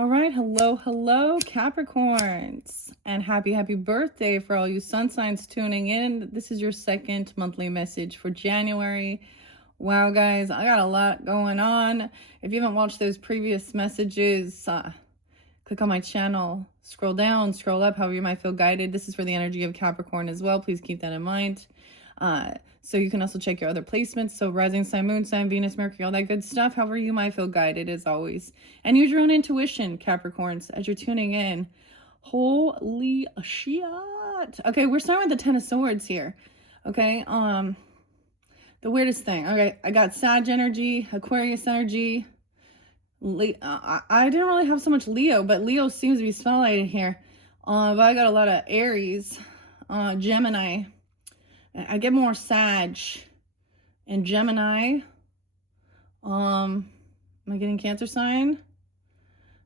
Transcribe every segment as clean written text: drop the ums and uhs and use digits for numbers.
All right, hello, Capricorns, and happy birthday for all you sun signs tuning in. This is your second monthly message for January. Wow, guys, I got a lot going on. If you haven't watched those previous messages, click on my channel, scroll down, scroll up, however you might feel guided. This is for the energy of Capricorn as well. Please keep that in mind. So you can also check your other placements. So rising sign, moon sign, Venus, Mercury, all that good stuff. However you might feel guided as always. And use your own intuition, Capricorns, as you're tuning in. Holy shit. Okay, we're starting with the Ten of Swords here. Okay, the weirdest thing. Okay, I got Sag energy, Aquarius energy. I didn't really have so much Leo, but Leo seems to be spotlighted here. But I got a lot of Aries, Gemini. I get more Sag and Gemini. Am I getting Cancer sign?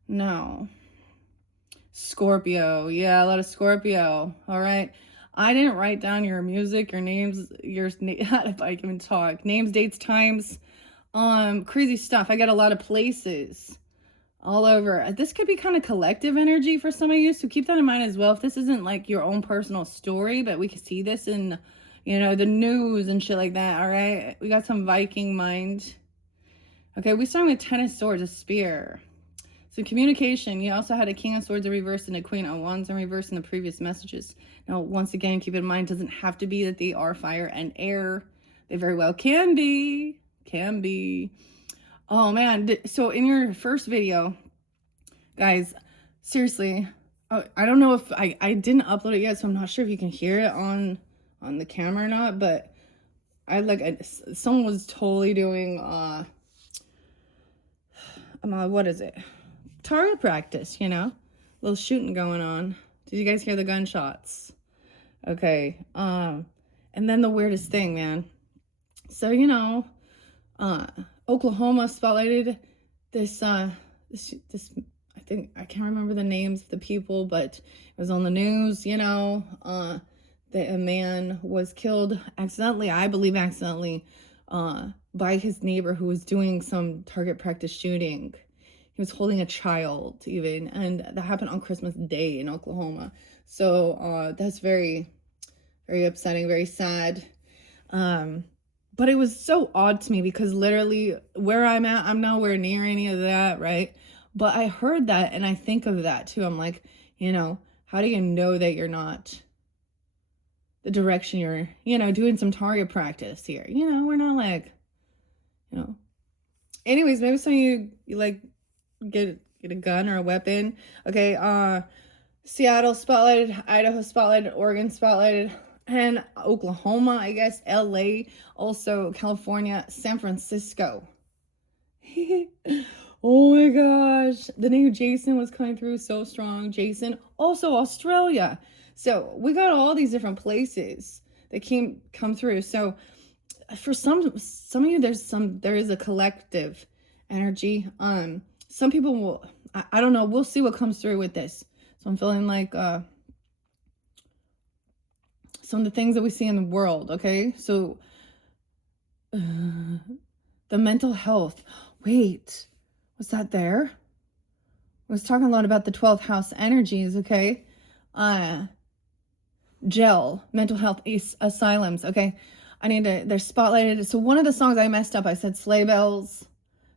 No. Scorpio. Yeah, a lot of Scorpio. All right. I didn't write down your music, your names, if I can talk. Names, dates, times. Crazy stuff. I got a lot of places all over. This could be kind of collective energy for some of you, so keep that in mind as well. If this isn't like your own personal story, but we can see this in, you know, the news and shit like that. All right, we got some Viking mind. Okay, we started with Ten of Swords, a spear. So communication. You also had a King of Swords in reverse and a Queen of Wands in reverse in the previous messages. Now, once again, keep in mind, it doesn't have to be that they are fire and air. They very well can be. Can be. Oh man, so in your first video, guys, seriously, I don't know if I didn't upload it yet, so I'm not sure if you can hear it on the camera or not, but someone was totally doing what is it, target practice, you know, a little shooting going on. Did you guys hear the gunshots? Okay. And then the weirdest thing, man, so you know, Oklahoma spotlighted this I think, I can't remember the names of the people, but it was on the news, you know, that a man was killed accidentally, I believe accidentally, by his neighbor who was doing some target practice shooting. He was holding a child even, and that happened on Christmas Day in Oklahoma. So that's very, very upsetting, very sad. But it was so odd to me because literally where I'm at, I'm nowhere near any of that, right? But I heard that and I think of that too. I'm like, you know, how do you know that you're not the direction you're, you know, doing some target practice here? You know, we're not like, you know. Anyways, maybe some of you like get a gun or a weapon. Okay, Seattle spotlighted, Idaho spotlighted, Oregon spotlighted, and Oklahoma, I guess, LA, also California, San Francisco. Oh my gosh, the name Jason was coming through so strong. Jason, also Australia. So we got all these different places that come through. So for some of you, there is a collective energy. Some people will, I don't know, we'll see what comes through with this. So I'm feeling like some of the things that we see in the world, okay? So the mental health. Wait, was that there? I was talking a lot about the 12th house energies, okay? Mental health asylums, okay? They're spotlighted. So one of the songs I messed up, I said Sleigh Bells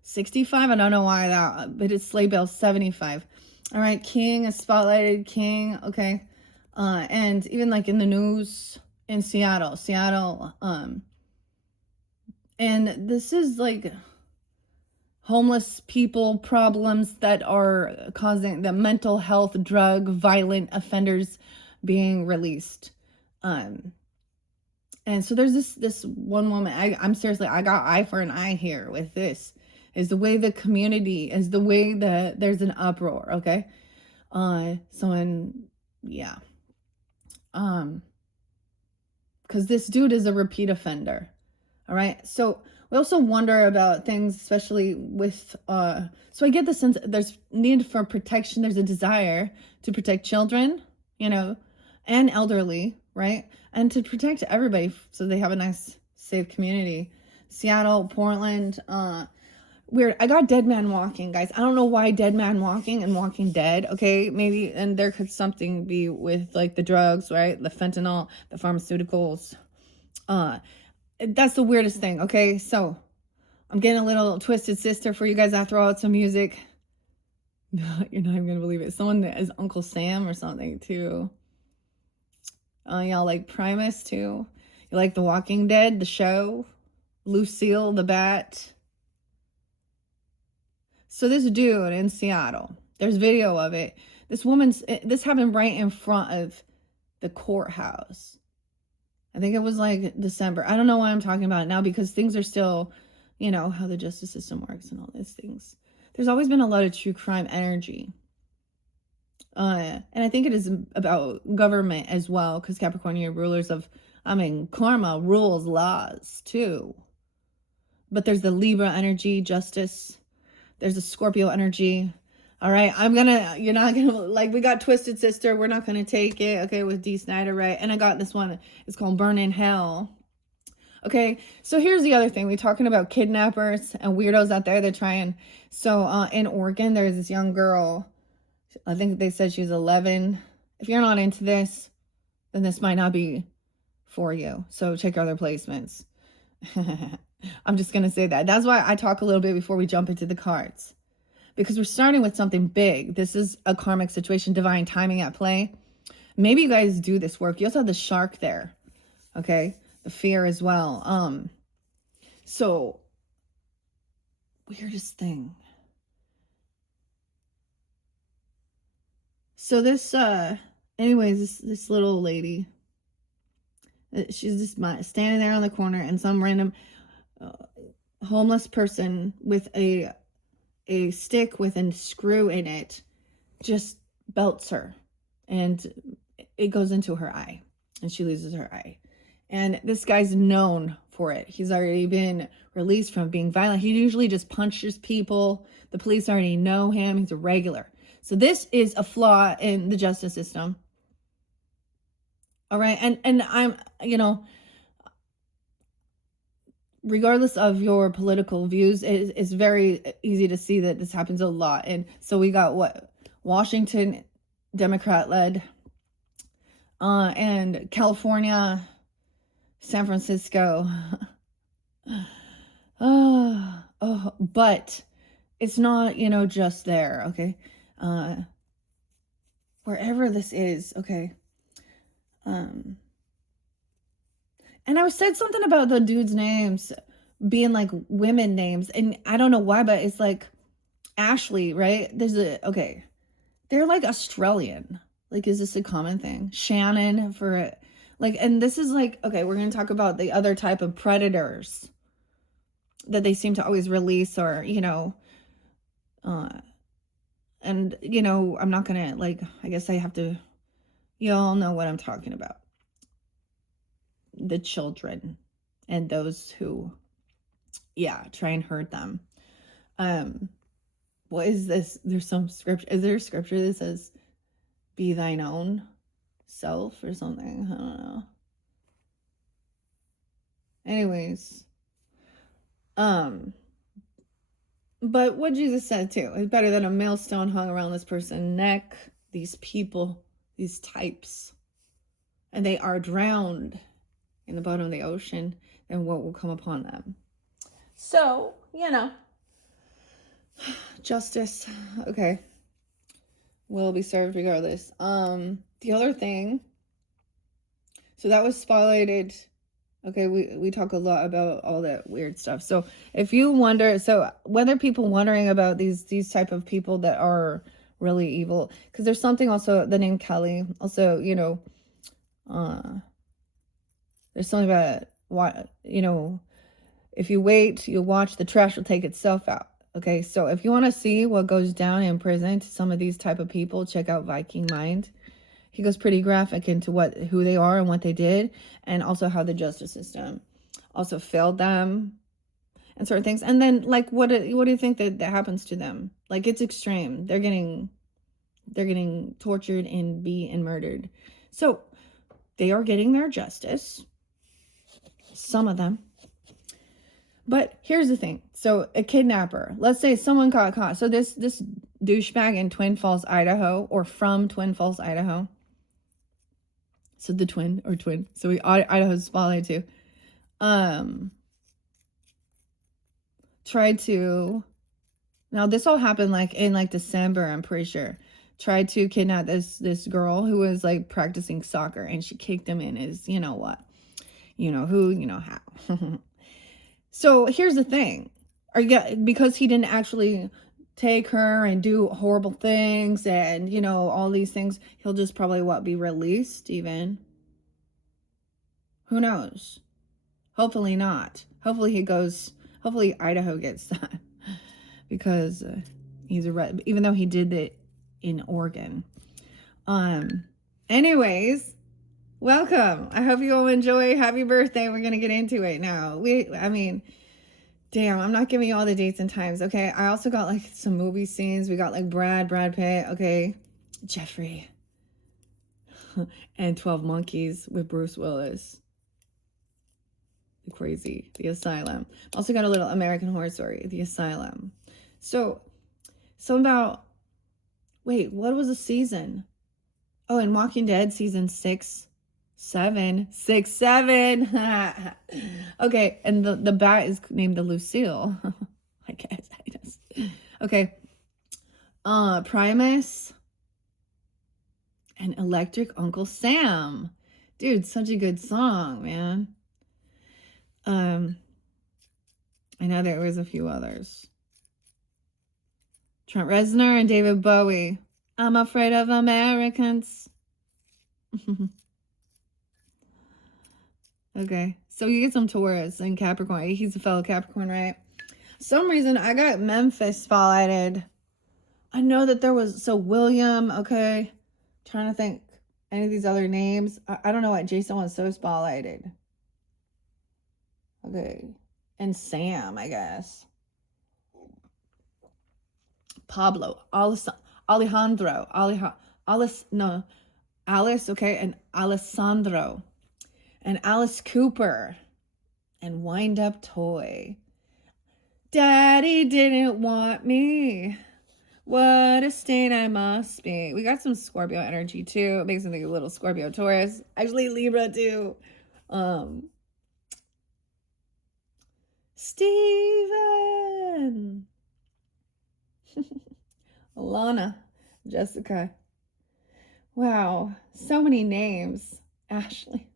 65. I don't know why but it's Sleigh Bells 75. All right, King is spotlighted, King, okay? And even like in the news in Seattle, and this is like homeless people problems that are causing the mental health, drug, violent offenders being released. And so there's this one woman, I'm seriously, I got eye for an eye here with this, is the way the community, is the way that there's an uproar, okay? Yeah. Because this dude is a repeat offender. All right. So we also wonder about things, especially with, so I get the sense there's need for protection. There's a desire to protect children, you know, and elderly, right? And to protect everybody so they have a nice, safe community. Seattle, Portland, weird. I got Dead Man Walking, guys. I don't know why Dead Man Walking and Walking Dead. Okay, maybe, and there could something be with like the drugs, right? The fentanyl, the pharmaceuticals. That's the weirdest thing. Okay, so I'm getting a little Twisted Sister for you guys. I throw out some music. You're not even gonna believe it. Someone that is Uncle Sam or something too. Y'all like Primus too. You like The Walking Dead, the show, Lucille the Bat. So this dude in Seattle, there's video of it. This happened right in front of the courthouse. I think it was like December. I don't know why I'm talking about it now, because things are still, you know, how the justice system works and all these things. There's always been a lot of true crime energy. And I think it is about government as well, because Capricorn, you're rulers of, karma rules laws too. But there's the Libra energy, justice. There's a Scorpio energy. All right, you're not gonna, like, we got Twisted Sister. We're not gonna take it, okay, with Dee Snider, right? And I got this one. It's called Burn in Hell. Okay, so here's the other thing. We're talking about kidnappers and weirdos out there. They're trying. So in Oregon, there's this young girl. I think they said she's 11. If you're not into this, then this might not be for you. So check other placements. I'm just going to say that. That's why I talk a little bit before we jump into the cards. Because we're starting with something big. This is a karmic situation, divine timing at play. Maybe you guys do this work. You also have the shark there. Okay? The fear as well. So, weirdest thing. So this, anyways, this little lady, she's just standing there on the corner, and some random homeless person with a stick with a screw in it just belts her, and it goes into her eye, and she loses her eye. And this guy's known for it. He's already been released from being violent. He usually just punches people. The police already know him. He's a regular. So this is a flaw in the justice system. All right. And I'm, regardless of your political views, it's very easy to see that this happens a lot. And so we got Washington, Democrat led, and California, San Francisco. But it's not, just there. Okay. Wherever this is. Okay. And I said something about the dudes' names being like women names, and I don't know why, but it's like Ashley, right? They're like Australian. Like, is this a common thing? Shannon for it. Like, and this is like, okay, we're going to talk about the other type of predators that they seem to always release, or, and, I'm not going to, like, I guess I have to, y'all know what I'm talking about. The children and those who, try and hurt them. What is this? There's some scripture. Is there a scripture that says, be thine own self or something? I don't know. Anyways. But what Jesus said too, it's better than a millstone hung around this person's neck. These people, these types, and they are drowned in the bottom of the ocean, and what will come upon them. So, justice, okay, will be served regardless. The other thing, so that was spotlighted. Okay, we talk a lot about all that weird stuff. So if you wonder, whether people wondering about these type of people that are really evil, because there's something also, the name Kelly, also, there's something about what, if you wait, you'll watch, the trash will take itself out. Okay, so if you want to see what goes down in prison to some of these type of people, check out Viking Mind. He goes pretty graphic into who they are and what they did, and also how the justice system also failed them and certain things. And then, like, what do you think that happens to them? Like, it's extreme. They're getting tortured and beat and murdered. So they are getting their justice. Some of them. But here's the thing. So a kidnapper, let's say someone got caught. So this douchebag in Twin Falls, Idaho, or from Twin Falls, Idaho. So the twin. So Idaho's spotlight too. Tried to, now this all happened like in like December, I'm pretty sure. Tried to kidnap this girl who was like practicing soccer, and she kicked him in his, you know what, you know who, you know how. So here's the thing. Because he didn't actually take her and do horrible things and, you know, all these things, he'll just probably be released even. Who knows? Hopefully not. Hopefully Idaho gets that. Because even though he did it in Oregon. Anyways, welcome. I hope you all enjoy. Happy birthday. We're going to get into it now. Damn, I'm not giving you all the dates and times, okay? I also got, like, some movie scenes. We got, like, Brad Pitt, okay? Jeffrey. And 12 Monkeys with Bruce Willis. Crazy. The Asylum. Also got a little American Horror Story. The Asylum. So about... Wait, what was the season? Oh, in Walking Dead, season 6... 7. Okay, and the bat is named the Lucille. I guess. Okay. Primus and Electric Uncle Sam. Dude, such a good song, man. I know there was a few others. Trent Reznor and David Bowie. I'm afraid of Americans. Okay, so you get some Taurus and Capricorn. He's a fellow Capricorn, right? Some reason I got Memphis spotlighted. I know that there was, so William, okay. Trying to think any of these other names. I don't know what Jason was so spotlighted. Okay. And Sam, I guess. Pablo, Alejandro, Alice, okay, and Alessandro. And Alice Cooper. And Wind Up Toy. Daddy didn't want me. What a stain I must be. We got some Scorpio energy too. It makes me think of a little Scorpio Taurus. Actually, Libra too. Steven. Alana. Jessica. Wow. So many names. Ashley.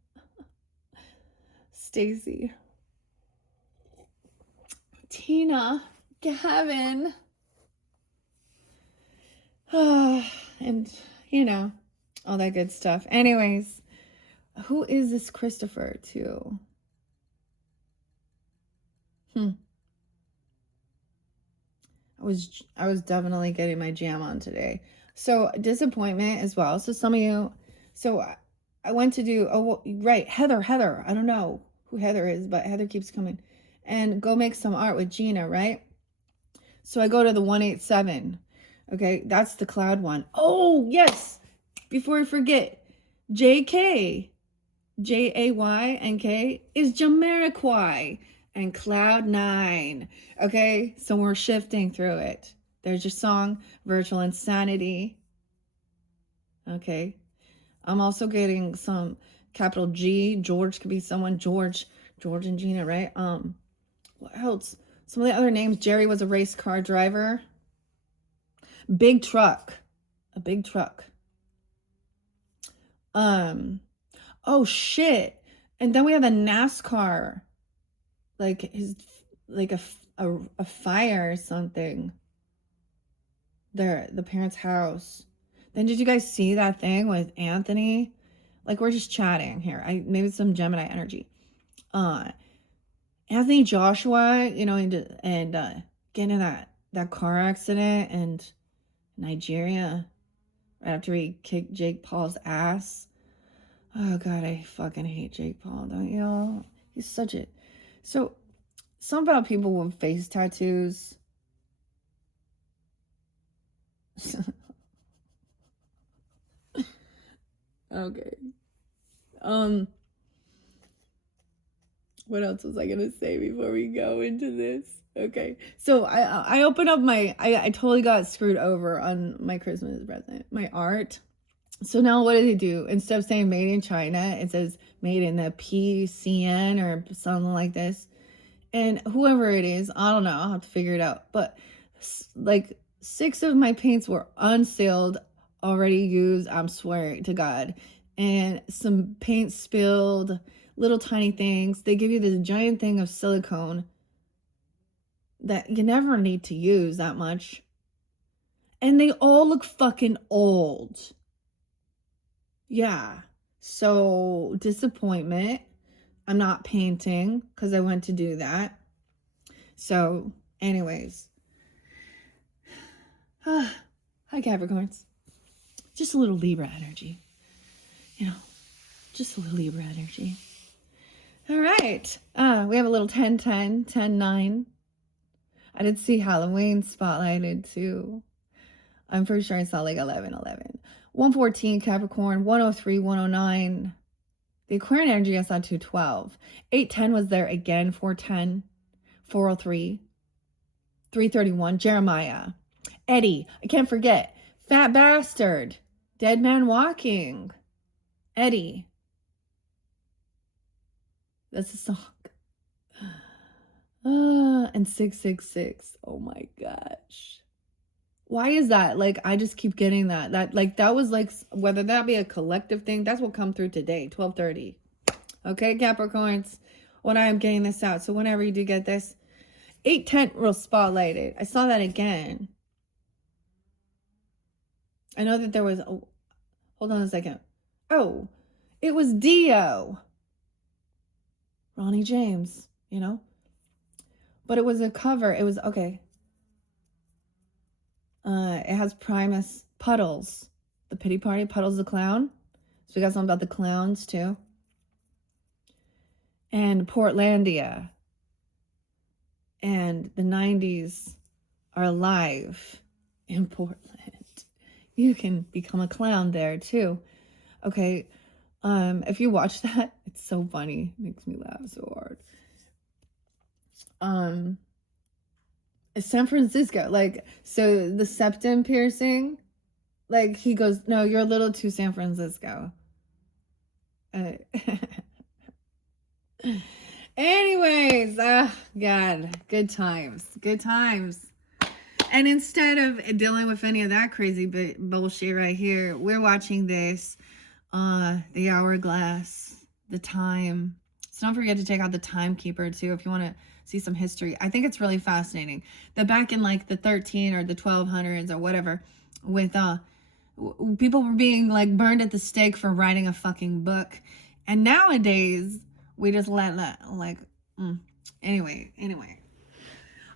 Stacy. Tina. Gavin. And, you know, all that good stuff. Anyways, who is this Christopher, too? I was definitely getting my jam on today. So, disappointment as well. So, some of you... So, I went to do... Oh, right. Heather. I don't know who Heather is, but Heather keeps coming. And go make some art with Gina, right? So, I go to the 187. Okay, that's the cloud one. Oh, yes. Before I forget, JK, Jay and K is Jamiroquai and Cloud 9. Okay, so we're shifting through it. There's your song, Virtual Insanity. Okay, I'm also getting some capital G. George could be someone. George and Gina, right? What else? Some of the other names. Jerry was a race car driver. Big truck. A big truck. Oh shit. And then we have a NASCAR. Like a fire or something. The parents' house. Then did you guys see that thing with Anthony? Like, we're just chatting here. Maybe some Gemini energy. Anthony Joshua, you know, and getting in that car accident in Nigeria right after he kicked Jake Paul's ass. Oh God, I fucking hate Jake Paul, don't you? He's such a... So, something about people with face tattoos. Okay. What else was I gonna say before we go into this? Okay, so I opened up my I totally got screwed over on my Christmas present, my art. So now what do they do? Instead of saying made in China, it says made in the PCN or something like this. And whoever it is, I don't know, I'll have to figure it out. But like 6 of my paints were unsealed, already used, I'm swearing to God. And some paint spilled, little tiny things. They give you this giant thing of silicone that you never need to use that much. And they all look fucking old. Yeah. So disappointment. I'm not painting because I went to do that. So anyways. Hi Capricorns. Just a little Libra energy. You know, just a little Libra energy. All right. We have a little 10-10, 10-9. I did see Halloween spotlighted too. I'm pretty sure I saw like 11-11. 114 Capricorn, 103, 109. The Aquarian energy I saw 212. 810 was there again, 410, 403, 331. Jeremiah. Eddie, I can't forget. Fat Bastard. Dead Man Walking. Eddie. That's a song. And 666. Oh my gosh. Why is that? Like, I just keep getting that. That was like, whether that be a collective thing, that's what come through today, 12:30. Okay, Capricorns, when I am getting this out. So whenever you do get this, 810 real spotlighted. I saw that again. I know that there was, oh, hold on a second. Oh, it was Dio. Ronnie James, you know? But it was a cover. It was, okay. It has Primus Puddles. The Pity Party, Puddles the Clown. So we got something about the clowns too. And Portlandia. And the 90s are alive in Portland. You can become a clown there too. Okay. If you watch that, it's so funny. It makes me laugh so hard. San Francisco, like, so the septum piercing, like, he goes, no, you're a little too San Francisco. Anyways, God, good times. And instead of dealing with any of that crazy bullshit right here, we're watching this, the hourglass, the time. So don't forget to check out the timekeeper too if you want to see some history. I think it's really fascinating that back in like the 13 or the 1200s or whatever, with people were being like burned at the stake for writing a fucking book, and nowadays we just let like anyway.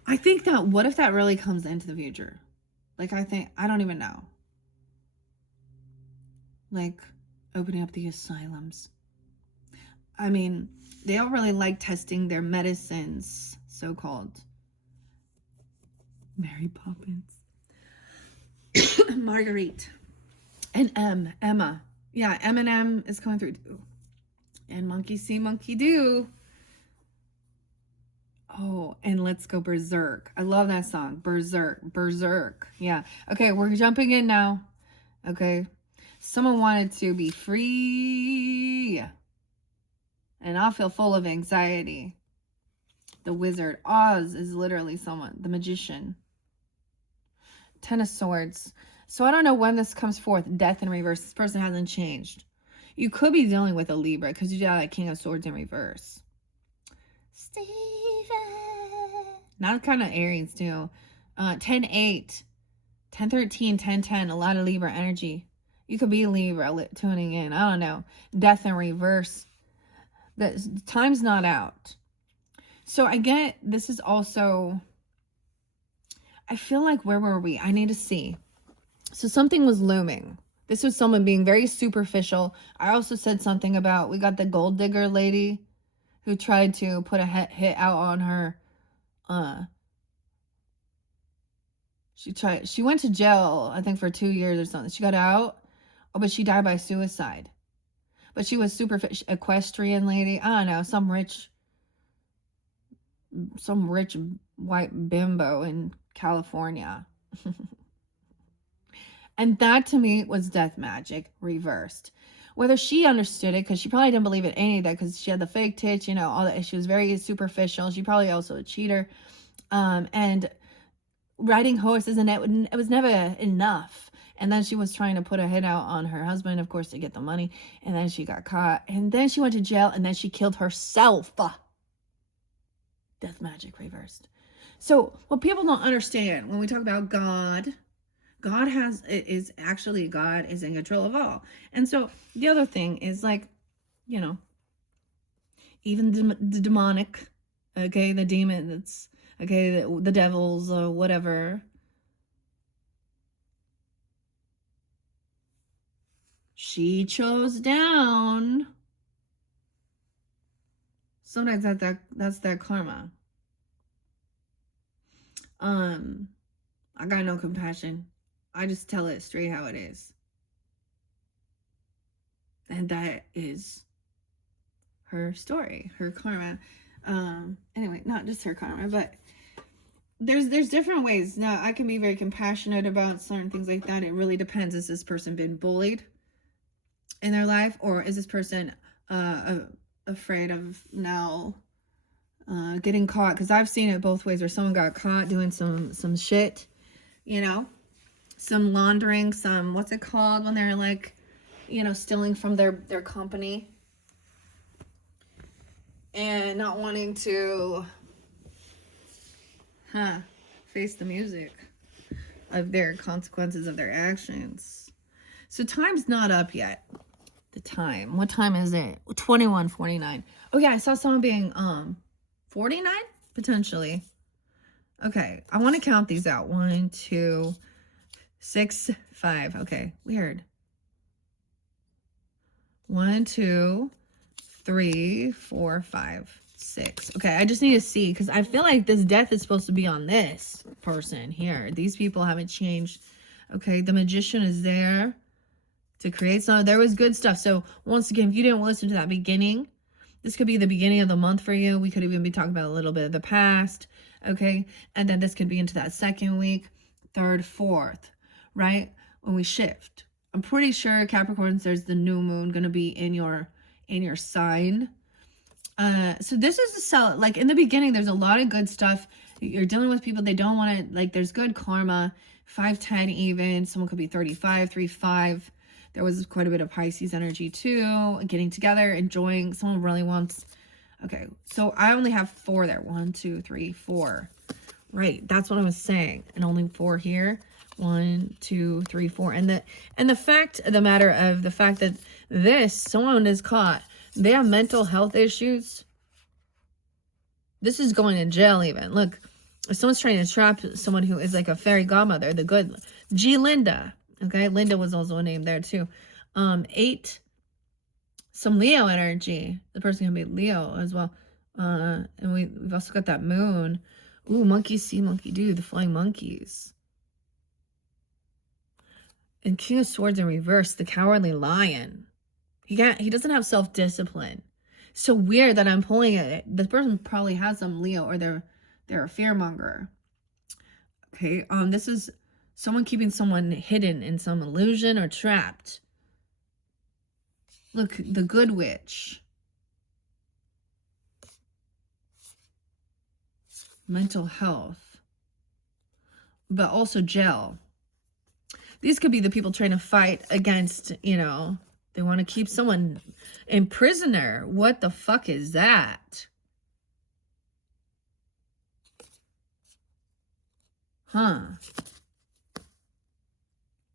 I think that, what if that really comes into the future? Like, I don't even know. Like, opening up the asylums. I mean, they don't really like testing their medicines, so-called. Mary Poppins. Marguerite. And Emma. Yeah, Eminem is coming through too. And Monkey See, Monkey Do. Oh, and Let's Go Berserk. I love that song. Berserk. Yeah. Okay, we're jumping in now. Okay. Someone wanted to be free. And I feel full of anxiety. The Wizard. Oz is literally someone. The magician. Ten of Swords. So I don't know when this comes forth. Death in reverse. This person hasn't changed. You could be dealing with a Libra because you got like King of Swords in reverse. Steven. Not kind of Aries too. 10-8. 10-13. 10-10. A lot of Libra energy. You could be Libra tuning in. I don't know. Death in reverse. The time's not out. So I get, this is also, I feel like, where were we? I need to see. So something was looming. This was someone being very superficial. I also said something about, we got the gold digger lady who tried to put a hit out on her. She went to jail, I think, for 2 years or something. She got out. Oh, but she died by suicide. But she was super equestrian lady. I don't know, some rich some rich white bimbo in California. And that to me was death magic reversed. Whether she understood it, because she probably didn't believe in any of that, because she had the fake tits, you know, all that. She was very superficial. She probably also a cheater. And riding horses, and it was never enough. And then she was trying to put a hit out on her husband, of course, to get the money. And then she got caught. And then she went to jail, and then she killed herself. Death magic reversed. So what people don't understand when we talk about God is in control of all. And so the other thing is, like, you know, even the demonic, okay, the demon, that's okay, the devils or whatever, she chose down. Sometimes that's that karma. I got no compassion. I just tell it straight how it is. And that is her story, her karma. Anyway, not just her karma, but there's different ways. Now, I can be very compassionate about certain things like that. It really depends. Has this person been bullied in their life, or is this person afraid of now getting caught? Because I've seen it both ways, where someone got caught doing some shit, you know, some laundering, some, what's it called when they're like, you know, stealing from their company and not wanting to face the music of their consequences of their actions. So time's not up yet. The time, what time is it? 21:49. Oh yeah, I saw someone being 49 potentially. Okay, I want to count these out. 1, 2, 6, 5. Okay, weird. 1, 2, 3, 4, 5, 6. Okay, I just need to see, because I feel like this death is supposed to be on this person here. These people haven't changed. Okay, the magician is there to create some. There was good stuff. So once again, if you didn't listen to that beginning, this could be the beginning of the month for you. We could even be talking about a little bit of the past. Okay, and then this could be into that second week, third, fourth, right? When we shift. I'm pretty sure Capricorns, there's the new moon going to be in your sign. So this is the sell. Like in the beginning, there's a lot of good stuff. You're dealing with people, they don't want to, like, there's good karma. 5-10 even. Someone could be 35, 35. There was quite a bit of Pisces energy too. Getting together, enjoying. Someone really wants. Okay, so I only have 4 there. 1, 2, 3, 4. Right, that's what I was saying. And only 4 here. 1, 2, 3, 4. And the fact of the matter of the fact that someone is caught, they have mental health issues. This is going to jail even. Look, if someone's trying to trap someone who is like a fairy godmother, the good G. Linda. Okay, Linda was also a name there too. 8, some Leo energy. The person can be Leo as well. And we've also got that moon. Ooh, monkey see, monkey do, the flying monkeys. And King of Swords in reverse, the cowardly lion. He doesn't have self-discipline. So weird that I'm pulling it. This person probably has some Leo, or they're a fearmonger. Okay, this is someone keeping someone hidden in some illusion or trapped. Look, the good witch. Mental health. But also jail. These could be the people trying to fight against, you know, they want to keep someone in prisoner. What the fuck is that?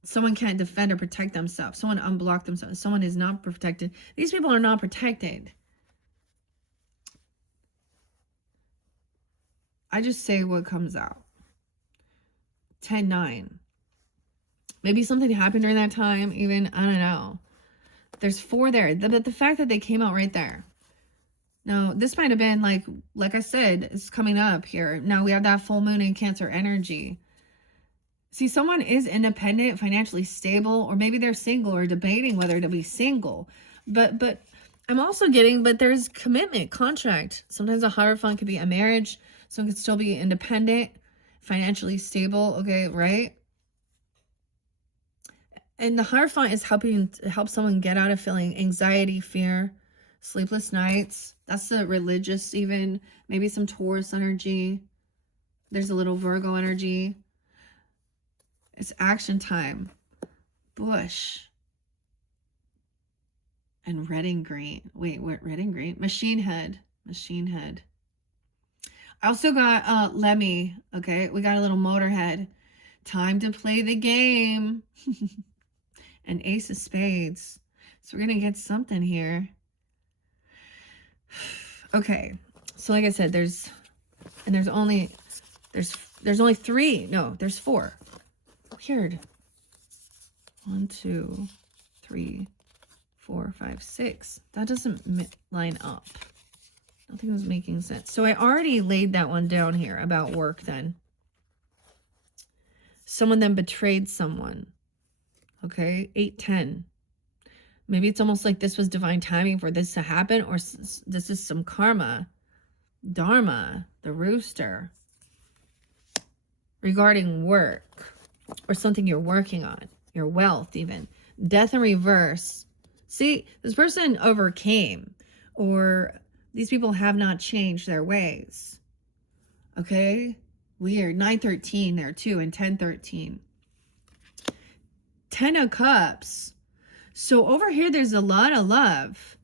Someone can't defend or protect themselves. Someone unblock themselves. Someone is not protected. These people are not protected. I just say what comes out. 10-9. Maybe something happened during that time, even. I don't know. There's 4 there. The fact that they came out right there. Now, this might have been, like I said, it's coming up here. Now we have that full moon in Cancer energy. See, someone is independent, financially stable, or maybe they're single or debating whether to be single. But I'm also getting, but there's commitment, contract. Sometimes a Hierophant could be a marriage. Someone could still be independent, financially stable. Okay, right? And the Hierophant is help someone get out of feeling anxiety, fear, sleepless nights. That's the religious, even maybe some Taurus energy. There's a little Virgo energy. It's action time. Bush. And red and green. Wait, what? Red and green? Machine head. Machine head. I also got Lemmy. Okay, we got a little Motorhead. Time to play the game. And Ace of Spades. So we're gonna get something here. Okay, so like I said, there's only 3. No, there's 4. Weird. 1, 2, 3, 4, 5, 6. That doesn't line up. Nothing was making sense. So I already laid that one down here about work then. Someone then betrayed someone. Okay, 8, 10. Maybe it's almost like this was divine timing for this to happen, or this is some karma. Dharma, the rooster. Regarding work, or something you're working on. Your wealth even. Death in reverse. See, this person overcame, or these people have not changed their ways. Okay? Weird. 9-13 there too, and 10-13. 10 of Cups. So over here, there's a lot of love.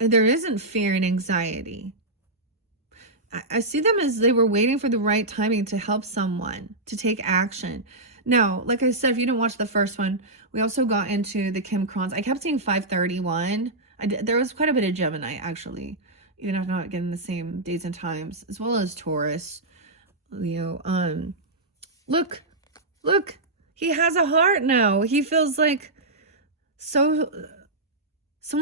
And there isn't fear and anxiety. I see them as they were waiting for the right timing to help someone, to take action. Now, like I said, if you didn't watch the first one, we also got into the Kim Crons. I kept seeing 531. There was quite a bit of Gemini, actually. Even if I'm not getting the same days and times, as well as Taurus, Leo. Look, he has a heart now. He feels like someone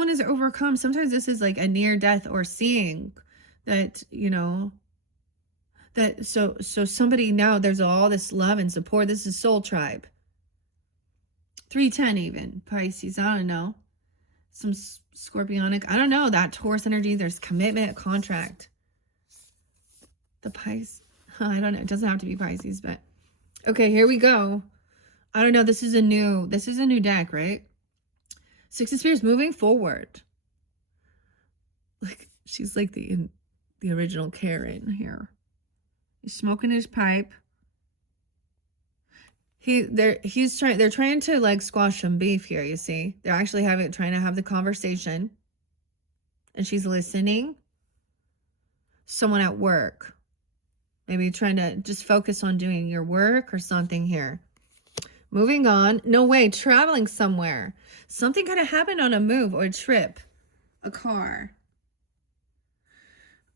is overcome. Sometimes this is like a near death, or seeing that, you know, that so somebody now, there's all this love and support. This is soul tribe. 310 even. Pisces, I don't know. Some scorpionic, I don't know, that Taurus energy. There's commitment, contract. The Pisces, I don't know. It doesn't have to be Pisces, but okay, here we go. I don't know. This is a new deck, right? 6 of Spears, moving forward. Like, she's like the original Karen here. He's smoking his pipe. They're trying to like squash some beef here, you see. They're actually trying to have the conversation. And she's listening. Someone at work. Maybe trying to just focus on doing your work or something here. Moving on. No way. Traveling somewhere. Something could have happened on a move or a trip. A car.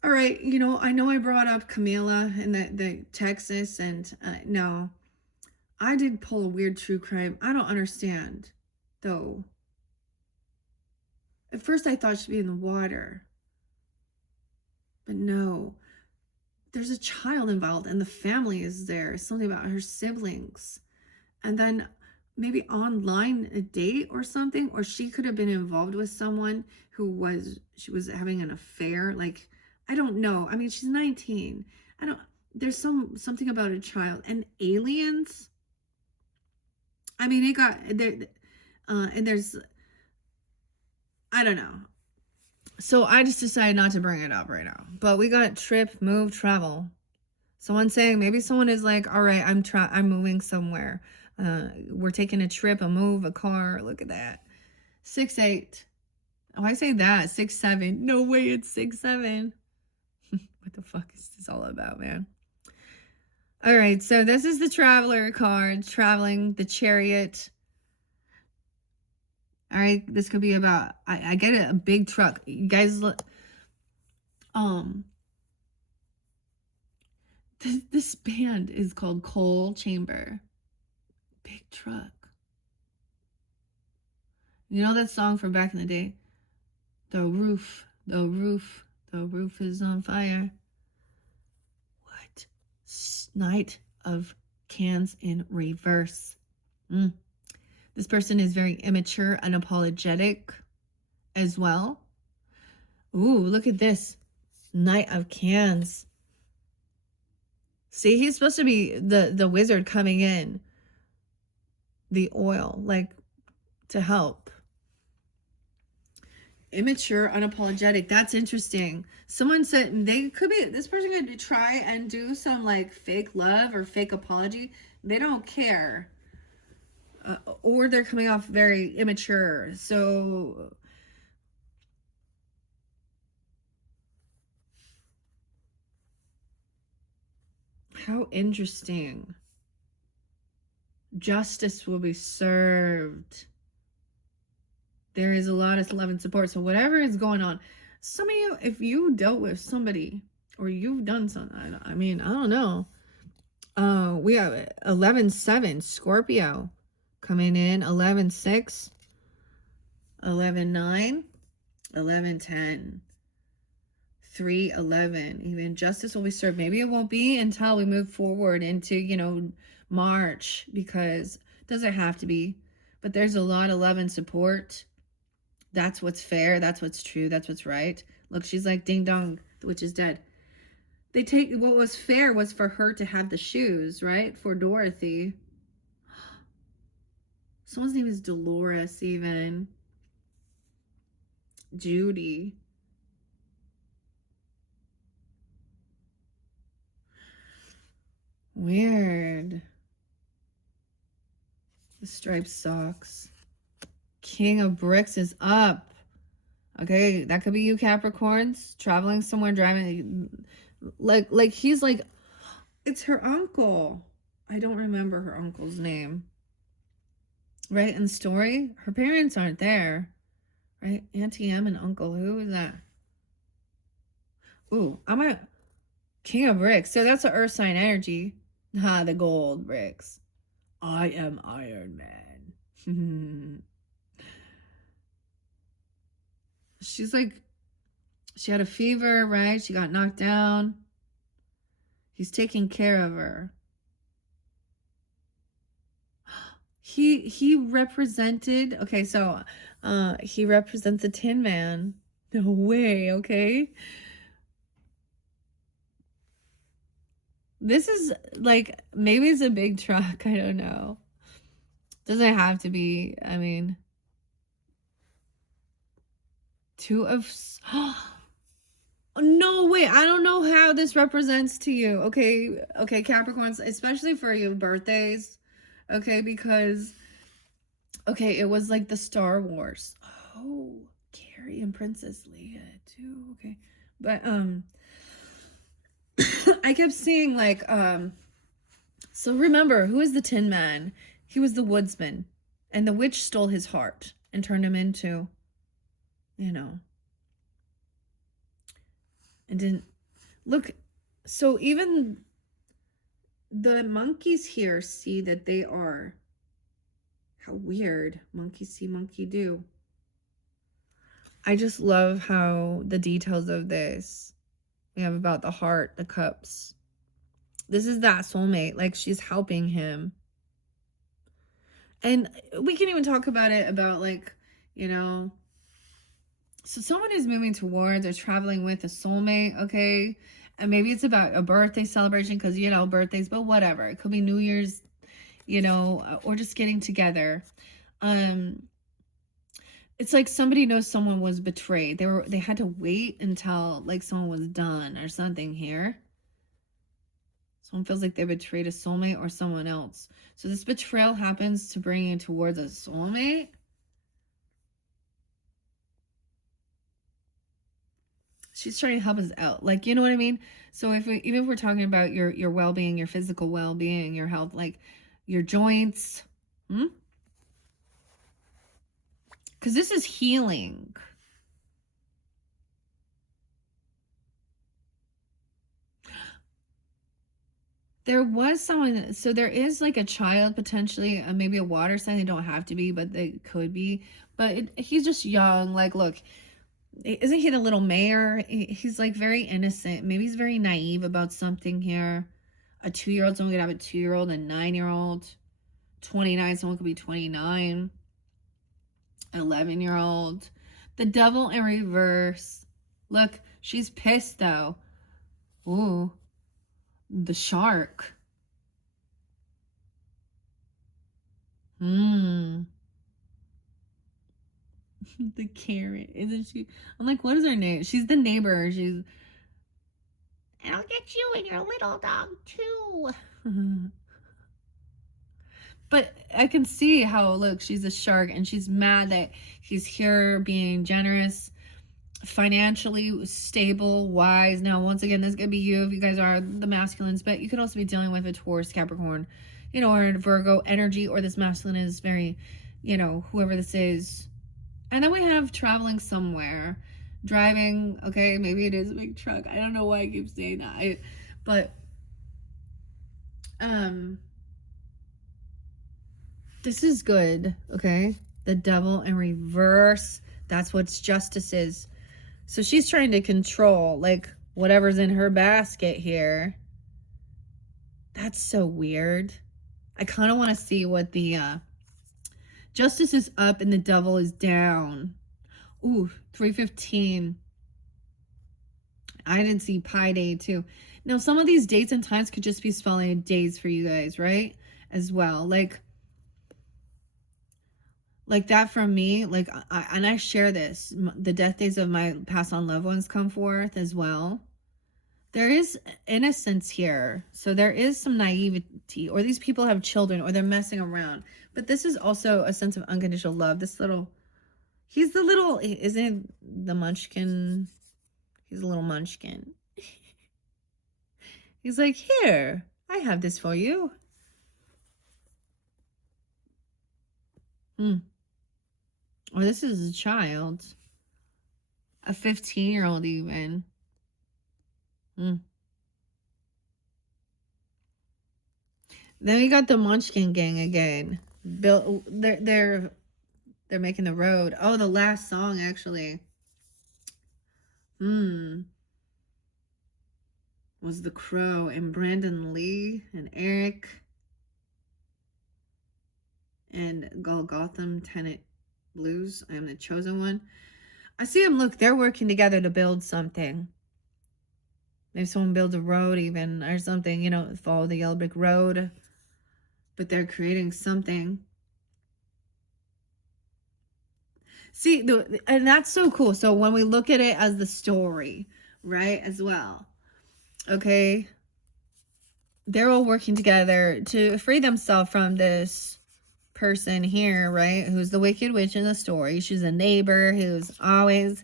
All right. You know I brought up Camila and the Texas. And no. I did pull a weird true crime. I don't understand, though. At first I thought she'd be in the water. But no. There's a child involved and the family is there. Something about her siblings. And then maybe online a date or something, or she could have been involved with someone she was having an affair. Like, I don't know. I mean, she's 19. There's something about a child and aliens. I mean, it got there, and there's, I don't know. So I just decided not to bring it up right now. But we got trip, move, travel. Someone saying, maybe someone is like, all right, I'm moving somewhere. We're taking a trip, a move, a car. Look at that. 6-8. Oh, I say that. 6-7. No way, it's 6-7. What the fuck is this all about, man? All right, so this is the Traveler card. Traveling, the Chariot. All right, this could be about, I get it, a big truck. You guys, this band is called Coal Chamber. Big truck. You know that song from back in the day? The roof is on fire. What? Knight of Cans in reverse. This This person is very immature, unapologetic as well. Ooh, look at this. Knight of Cans. See, he's supposed to be the wizard coming in. The oil, like, to help. Immature, unapologetic. That's interesting. Someone said they could be, this person could try and do some like fake love or fake apology. They don't care. Or they're coming off very immature. So how interesting. Justice will be served. There is a lot of love and support. So whatever is going on, some of you, if you dealt with somebody or you've done something, I mean, I don't know. We have 11-7 Scorpio coming in, 11-6, 11-9, 11-10, 3-11. Even justice will be served. Maybe it won't be until we move forward into, you know, March, because it doesn't have to be. But there's a lot of love and support. That's what's fair. That's what's true. That's what's right. Look, she's like, ding dong, the witch is dead. They take, what was fair was for her to have the shoes, right? For Dorothy. Someone's name is Dolores even. Judy. Weird. The striped socks. King of Bricks is up. Okay, that could be you, Capricorns. Traveling somewhere, driving. Like he's like, it's her uncle. I don't remember her uncle's name. Right, in the story, her parents aren't there. Right, Auntie M and Uncle. Who is that? Ooh, I'm a King of Bricks. So that's an earth sign energy. Ha, the gold bricks. I am Iron Man. She's like, she had a fever, right? She got knocked down. He's taking care of her. He represented, okay, so he represents the Tin Man. No way, okay? This is like, maybe it's a big truck, I don't know. Doesn't have to be, I mean. Two of, no way, I don't know how this represents to you. Okay, Capricorns, especially for your birthdays. Okay, because, okay, it was like the Star Wars. Oh, Carrie and Princess Leia too. Okay, but I kept seeing like so remember, who is the Tin Man? He was the woodsman, and the witch stole his heart and turned him into, you know, and didn't look. So even the monkeys here see that they are, how weird, monkey see, monkey do. I just love how the details of this, we have about the heart, the cups. This is that soulmate, like she's helping him. And we can even talk about it about like, you know, so someone is moving towards or traveling with a soulmate, okay? And maybe it's about a birthday celebration because, you know, birthdays, but whatever. It could be New Year's, you know, or just getting together. It's like somebody knows someone was betrayed. They had to wait until like someone was done or something here. Someone feels like they betrayed a soulmate or someone else. So this betrayal happens to bring you towards a soulmate. She's trying to help us out. Like, you know what I mean? So even if we're talking about your well-being, your physical well-being, your health, like your joints. Because this is healing. There was someone, so there is like a child potentially, maybe a water sign. They don't have to be, but they could be. But he's just young. Like, look, isn't he the little mayor? He's like very innocent. Maybe he's very naive about something here. A 2-year-old, someone could have a 2-year-old, a 9-year-old. 29, someone could be 29. 11-year-old. The devil in reverse. Look, she's pissed though. Ooh, the shark. The Karen. Isn't she? I'm like, what is her name? She's the neighbor. She's. And I'll get you and your little dog too. But I can see how, look, she's a shark and she's mad that he's here being generous, financially stable, wise. Now, once again, this could be you if you guys are the masculines, but you could also be dealing with a Taurus, Capricorn, you know, or Virgo energy, or this masculine is very, you know, whoever this is. And then we have traveling somewhere, driving. Okay, maybe it is a big truck. I don't know why I keep saying that. But this is good. Okay, the devil in reverse. That's what justice is. So she's trying to control, like, whatever's in her basket here. That's so weird. I kind of want to see what the justice is up and the devil is down. Ooh, 3:15. I didn't see Pi Day too. Now, some of these dates and times could just be spelling days for you guys, right? As well. Like that from me, like, I share this. The death days of my past on loved ones come forth as well. There is innocence here. So there is some naivety, or these people have children, or they're messing around. But this is also a sense of unconditional love. This little, he's the little, isn't the munchkin? He's a little munchkin. He's like, here, I have this for you. Or this is a child. A 15-year-old even. Then we got the Munchkin gang again. They're making the road. Oh, the last song actually. Was The Crow and Brandon Lee and Eric and Gotham Tenant Blues. I am the chosen one. I see them. Look, they're working together to build something. Maybe someone builds a road even or something, you know, follow the yellow brick road. But they're creating something. See, and that's so cool. So when we look at it as the story, right, as well. Okay. They're all working together to free themselves from this person here, right? Who's the Wicked Witch in the story. She's a neighbor who's always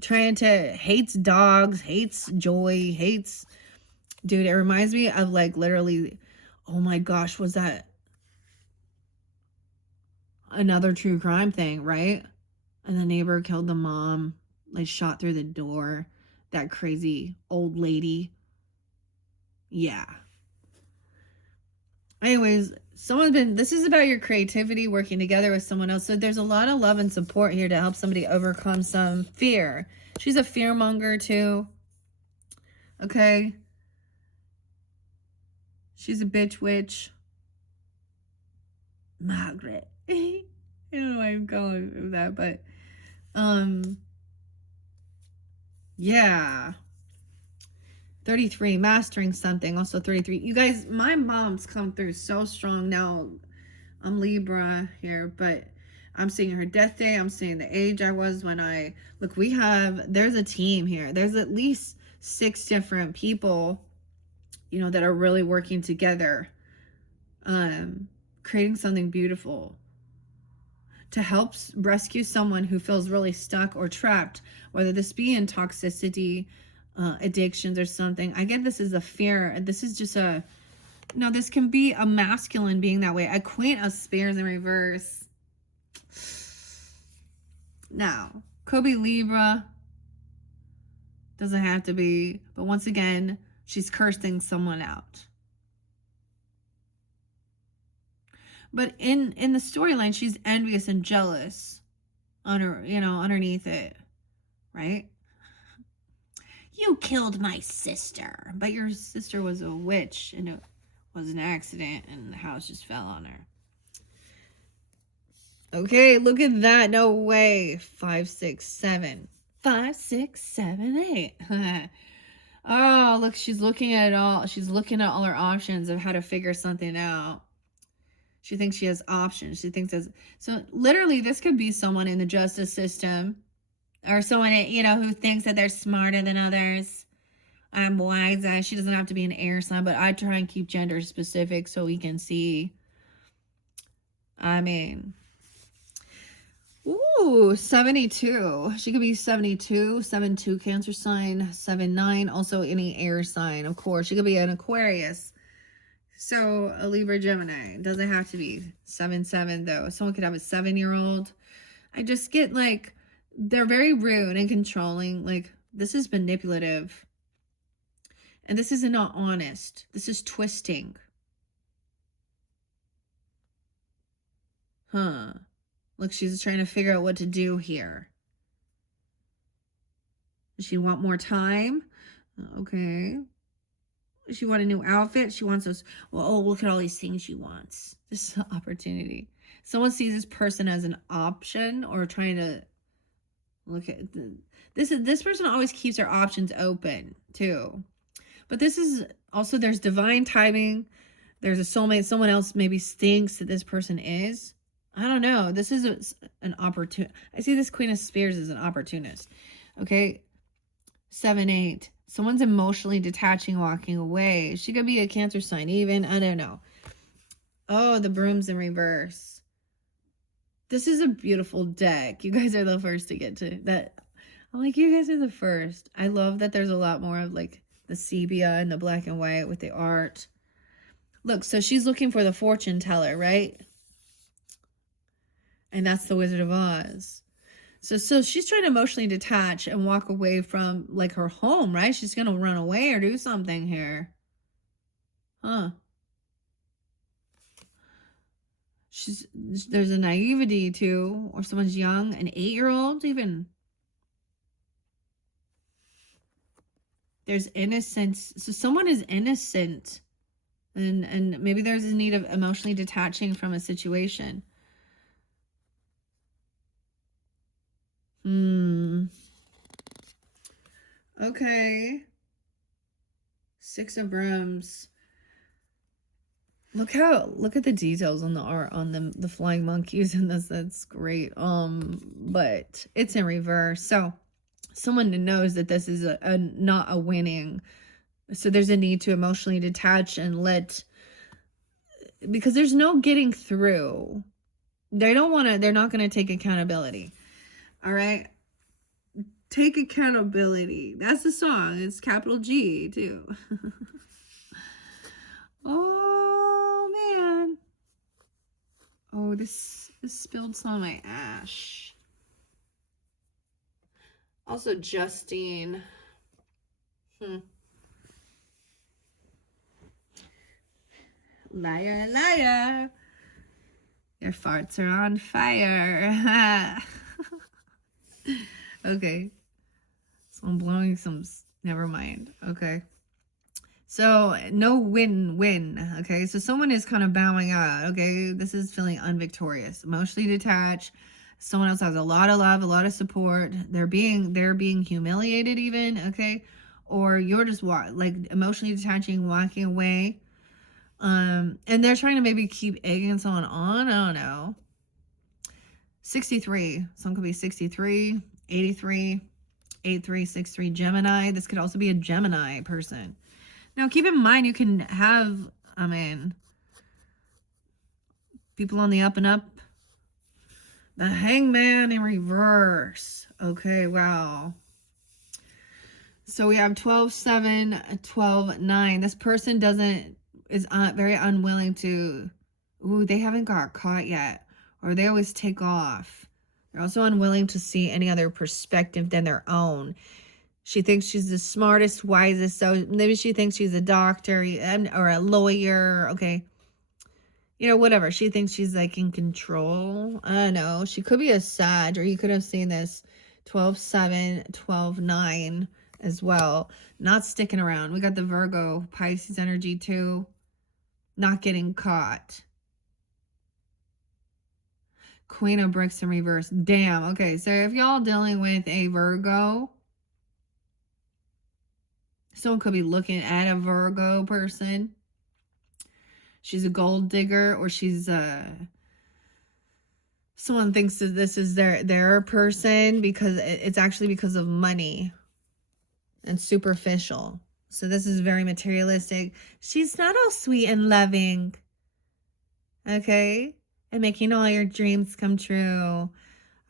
trying to, hates dogs, hates joy, hates, dude, it reminds me of like literally, oh my gosh, was that another true crime thing, right? And the neighbor killed the mom, like shot through the door, that crazy old lady. Yeah. Anyways, this is about your creativity, working together with someone else. So there's a lot of love and support here to help somebody overcome some fear. She's a fear monger too. Okay. She's a bitch witch. Margaret. I don't know why I'm calling that, but yeah. 33, mastering something, also 33. You guys, my mom's come through so strong. Now, I'm Libra here, but I'm seeing her death day. I'm seeing the age I was when look, there's a team here. There's at least 6 different people, you know, that are really working together, creating something beautiful to help rescue someone who feels really stuck or trapped, whether this be in toxicity, addictions or something. I get this is a fear. This is just no, this can be a masculine being that way. A Queen of Spears in reverse. Now, could be Libra. Doesn't have to be. But once again, she's cursing someone out. But in the storyline, she's envious and jealous on her, you know, underneath it. Right? You killed my sister. But your sister was a witch and was an accident and the house just fell on her. Okay, look at that. No way. 5, 6, 7. 5, 6, 7, 8. Oh, look, she's looking at all her options of how to figure something out. She thinks she has options. She thinks so literally this could be someone in the justice system or someone, you know, who thinks that they're smarter than others. I'm wiser. She doesn't have to be an air sign, but I try and keep gender specific so we can see. I mean, ooh, 72. She could be 72, 7-2 Cancer sign, 7-9, also any air sign, of course. She could be an Aquarius. So a Libra Gemini. Doesn't have to be 7-7 though. Someone could have a 7-year-old. I just get like, they're very rude and controlling. Like, this is manipulative. And this is not honest. This is twisting. Huh. Look, she's trying to figure out what to do here. Does she want more time? Okay. Does she want a new outfit? She wants those. Well, oh, look at all these things she wants. This is an opportunity. Someone sees this person as an option or trying to look at this person always keeps her options open too. But this is also, there's divine timing. There's a soulmate. Someone else maybe thinks that this person is. I don't know. This is an opportunity. I see this Queen of Spears as an opportunist. Okay. 7, 8. Someone's emotionally detaching, walking away. She could be a Cancer sign even. I don't know. Oh, the Broom's in reverse. This is a beautiful deck. You guys are the first to get to that. I'm like, you guys are the first. I love that there's a lot more of like the sepia and the black and white with the art. Look, so she's looking for the fortune teller, right? And that's the Wizard of Oz. So she's trying to emotionally detach and walk away from like her home, right? She's going to run away or do something here. Huh. There's a naivety too, or someone's young, an 8-year-old even. There's innocence. So someone is innocent. And maybe there's a need of emotionally detaching from a situation. Okay. 6 of Brooms. Look at the details on the art on the flying monkeys in this. That's great. But it's in reverse. So someone knows that this is not a winning. So there's a need to emotionally detach and because there's no getting through. They're not going to take accountability. All right. Take accountability. That's the song. It's capital G too. Oh man. Oh, this spilled some of my ash. Also Justine. Liar, liar. Your farts are on fire. Okay. So I'm blowing some, never mind. Okay. So no win-win. Okay. So someone is kind of bowing out. Okay. This is feeling unvictorious, emotionally detached. Someone else has a lot of love, a lot of support. They're being humiliated even. Okay. Or you're just like emotionally detaching, walking away. And they're trying to maybe keep egging someone on. I don't know. 63. Some could be 63, 83, 83, 63, Gemini. This could also be a Gemini person. Now, keep in mind, you can have, people on the up and up. The Hangman in reverse. Okay, wow. So we have 12, 7, 12, 9. This person is very unwilling to, they haven't got caught yet. Or they always take off. They're also unwilling to see any other perspective than their own. She thinks she's the smartest, wisest. So maybe she thinks she's a doctor or a lawyer. Okay. You know, whatever. She thinks she's like in control. I don't know. She could be a Sag, or you could have seen this 12-7, 12-9 as well. Not sticking around. We got the Virgo, Pisces energy too. not getting caught. Queen of Bricks in reverse. Damn. Okay, so if y'all dealing with a Virgo, someone could be looking at a Virgo person. She's a gold digger, or she's someone thinks that this is their person because it's actually because of money and superficial. So this is very materialistic. She's not all sweet and loving. Okay? And making all your dreams come true. All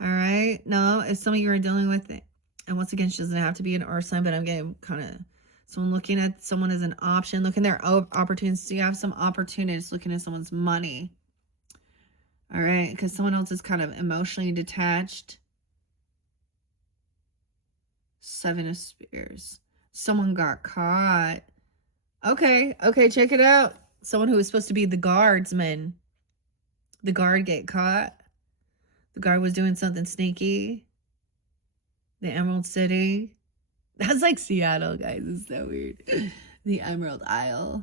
right? No, if some of you are dealing with it, and once again, she doesn't have to be an earth sign, but I'm getting kind of someone looking at someone as an option, looking at their opportunities. So you have some opportunities looking at someone's money. All right? Because someone else is kind of emotionally detached. Seven of Spears. Someone got caught. Okay, check it out. Someone who was supposed to be the guardsman. The guard get caught. The guard was doing something sneaky. The Emerald City. That's like Seattle, guys. It's so weird. The Emerald Isle.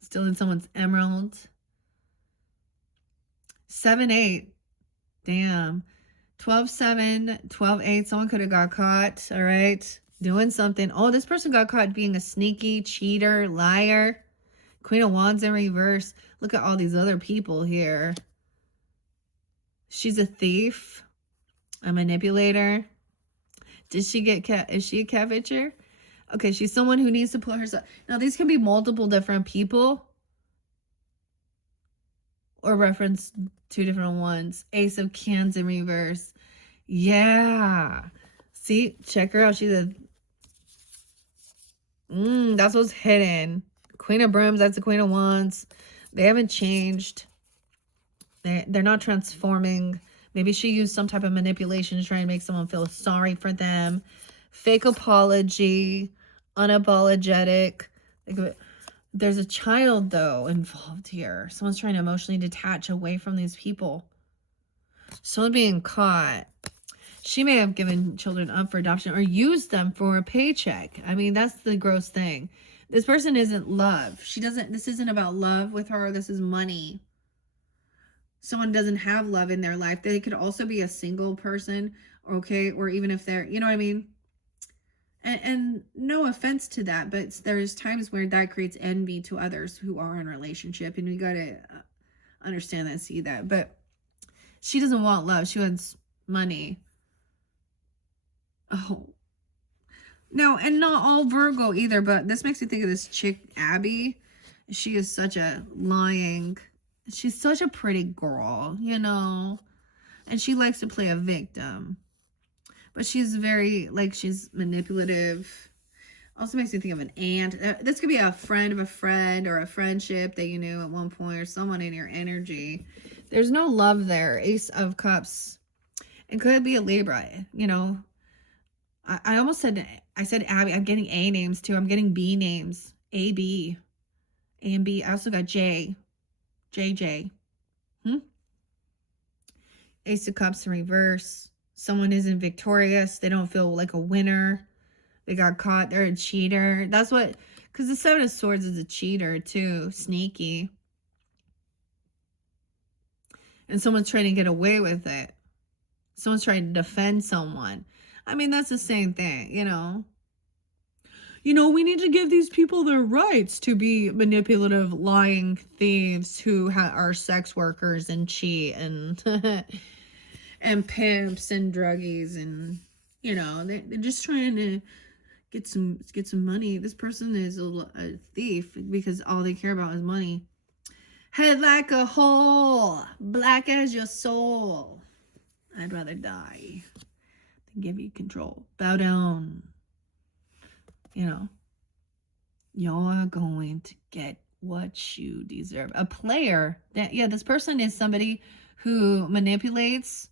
Stealing someone's emerald. 7-8. Damn. 12-7, 12-8. Someone could have got caught. All right. Doing something. Oh, this person got caught being a sneaky cheater, liar. Queen of Wands in reverse. Look at all these other people here. She's a thief. A manipulator. Did she get cat? Is she a catfisher? Okay, she's someone who needs to put herself. Now, these can be multiple different people. Or reference two different ones. Ace of Cans in reverse. Yeah. See, check her out. She's a... that's what's hidden. Queen of Brooms, that's the Queen of Wands. They haven't changed. They're not transforming. Maybe she used some type of manipulation to try and make someone feel sorry for them. Fake apology. Unapologetic. There's a child, though, involved here. Someone's trying to emotionally detach away from these people. Someone being caught. She may have given children up for adoption or used them for a paycheck. I mean, that's the gross thing. This person isn't love. This isn't about love with her. This is money. Someone doesn't have love in their life. They could also be a single person, okay? Or even if they're, you know what I mean? And no offense to that, but there's times where that creates envy to others who are in a relationship. And we got to understand that and see that. But she doesn't want love. She wants money. Oh. No, and not all Virgo either, but this makes me think of this chick, Abby. She is such a lying... She's such a pretty girl, you know, and she likes to play a victim, but she's very, like, she's manipulative. Also makes me think of an aunt. This could be a friend of a friend or a friendship that you knew at one point or someone in your energy. There's no love there. Ace of Cups. It could be a Libra, you know. I almost said, I said Abby. I'm getting A names too. I'm getting B names. A, B. A and B. I also got J. JJ. Ace of Cups in reverse. Someone isn't victorious. They don't feel like a winner. They got caught. They're a cheater. That's what... Because the Seven of Swords is a cheater too. Sneaky. And someone's trying to get away with it. Someone's trying to defend someone. I mean, that's the same thing, you know. You know, we need to give these people their rights to be manipulative, lying thieves who are sex workers and cheat and and pimps and druggies, and you know, they're just trying to get some money. This person is a thief because all they care about is money. Head like a hole, black as your soul. I'd rather die than give you control. Bow down. You know, you're going to get what you deserve. A player. Yeah, this person is somebody who manipulates,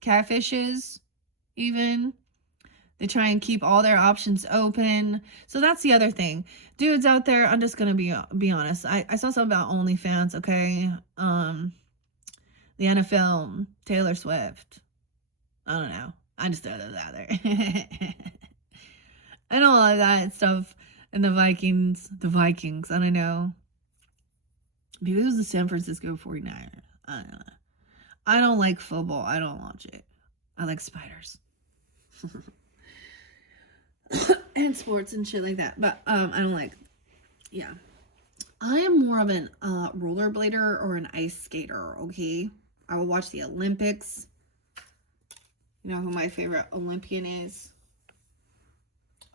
catfishes, even. They try and keep all their options open. So that's the other thing. Dudes out there, I'm just going to be honest. I saw something about OnlyFans, okay? The NFL, Taylor Swift. I don't know. I just threw those out there. And all of that stuff. And the Vikings, I don't know. Maybe it was the San Francisco 49ers. I don't know. I don't like football. I don't watch it. I like spiders. And sports and shit like that. But I don't like, yeah. I am more of an rollerblader or an ice skater, okay? I will watch the Olympics. You know who my favorite Olympian is?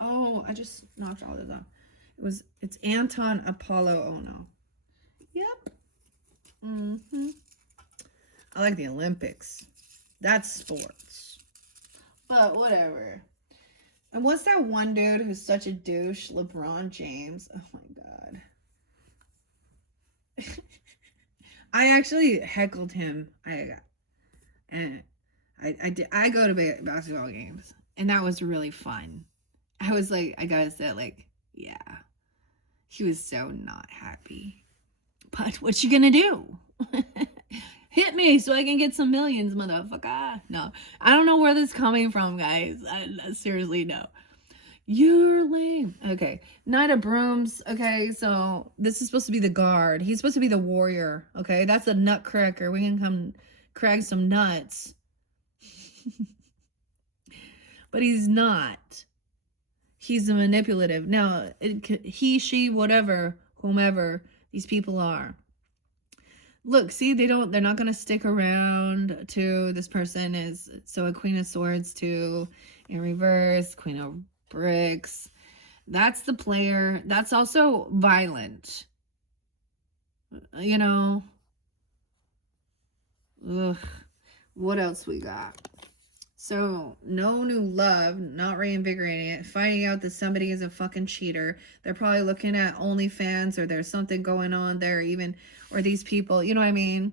Oh, I just knocked all this off. It's Anton Apollo Ono. Yep. I like the Olympics. That's sports. But whatever. And what's that one dude who's such a douche? LeBron James. Oh my god. I actually heckled him. I go to basketball games, and that was really fun. I was like, I gotta say, like, yeah, he was so not happy. But what you gonna do? Hit me so I can get some millions, motherfucker. No, I don't know where this is coming from, guys. I seriously no. You're lame. Okay, Knight of Brooms. Okay, so this is supposed to be the guard. He's supposed to be the warrior. Okay, that's a nutcracker. We can come crack some nuts. But he's not. He's a manipulative. Now, he, she, whatever, whomever these people are. Look, see, they're not going to stick around to this person is, so a Queen of Swords too, in reverse, Queen of Bricks. That's the player. That's also violent. You know. Ugh. What else we got? So, no new love, not reinvigorating it, finding out that somebody is a fucking cheater. They're probably looking at OnlyFans, or there's something going on there even, or these people, you know what I mean?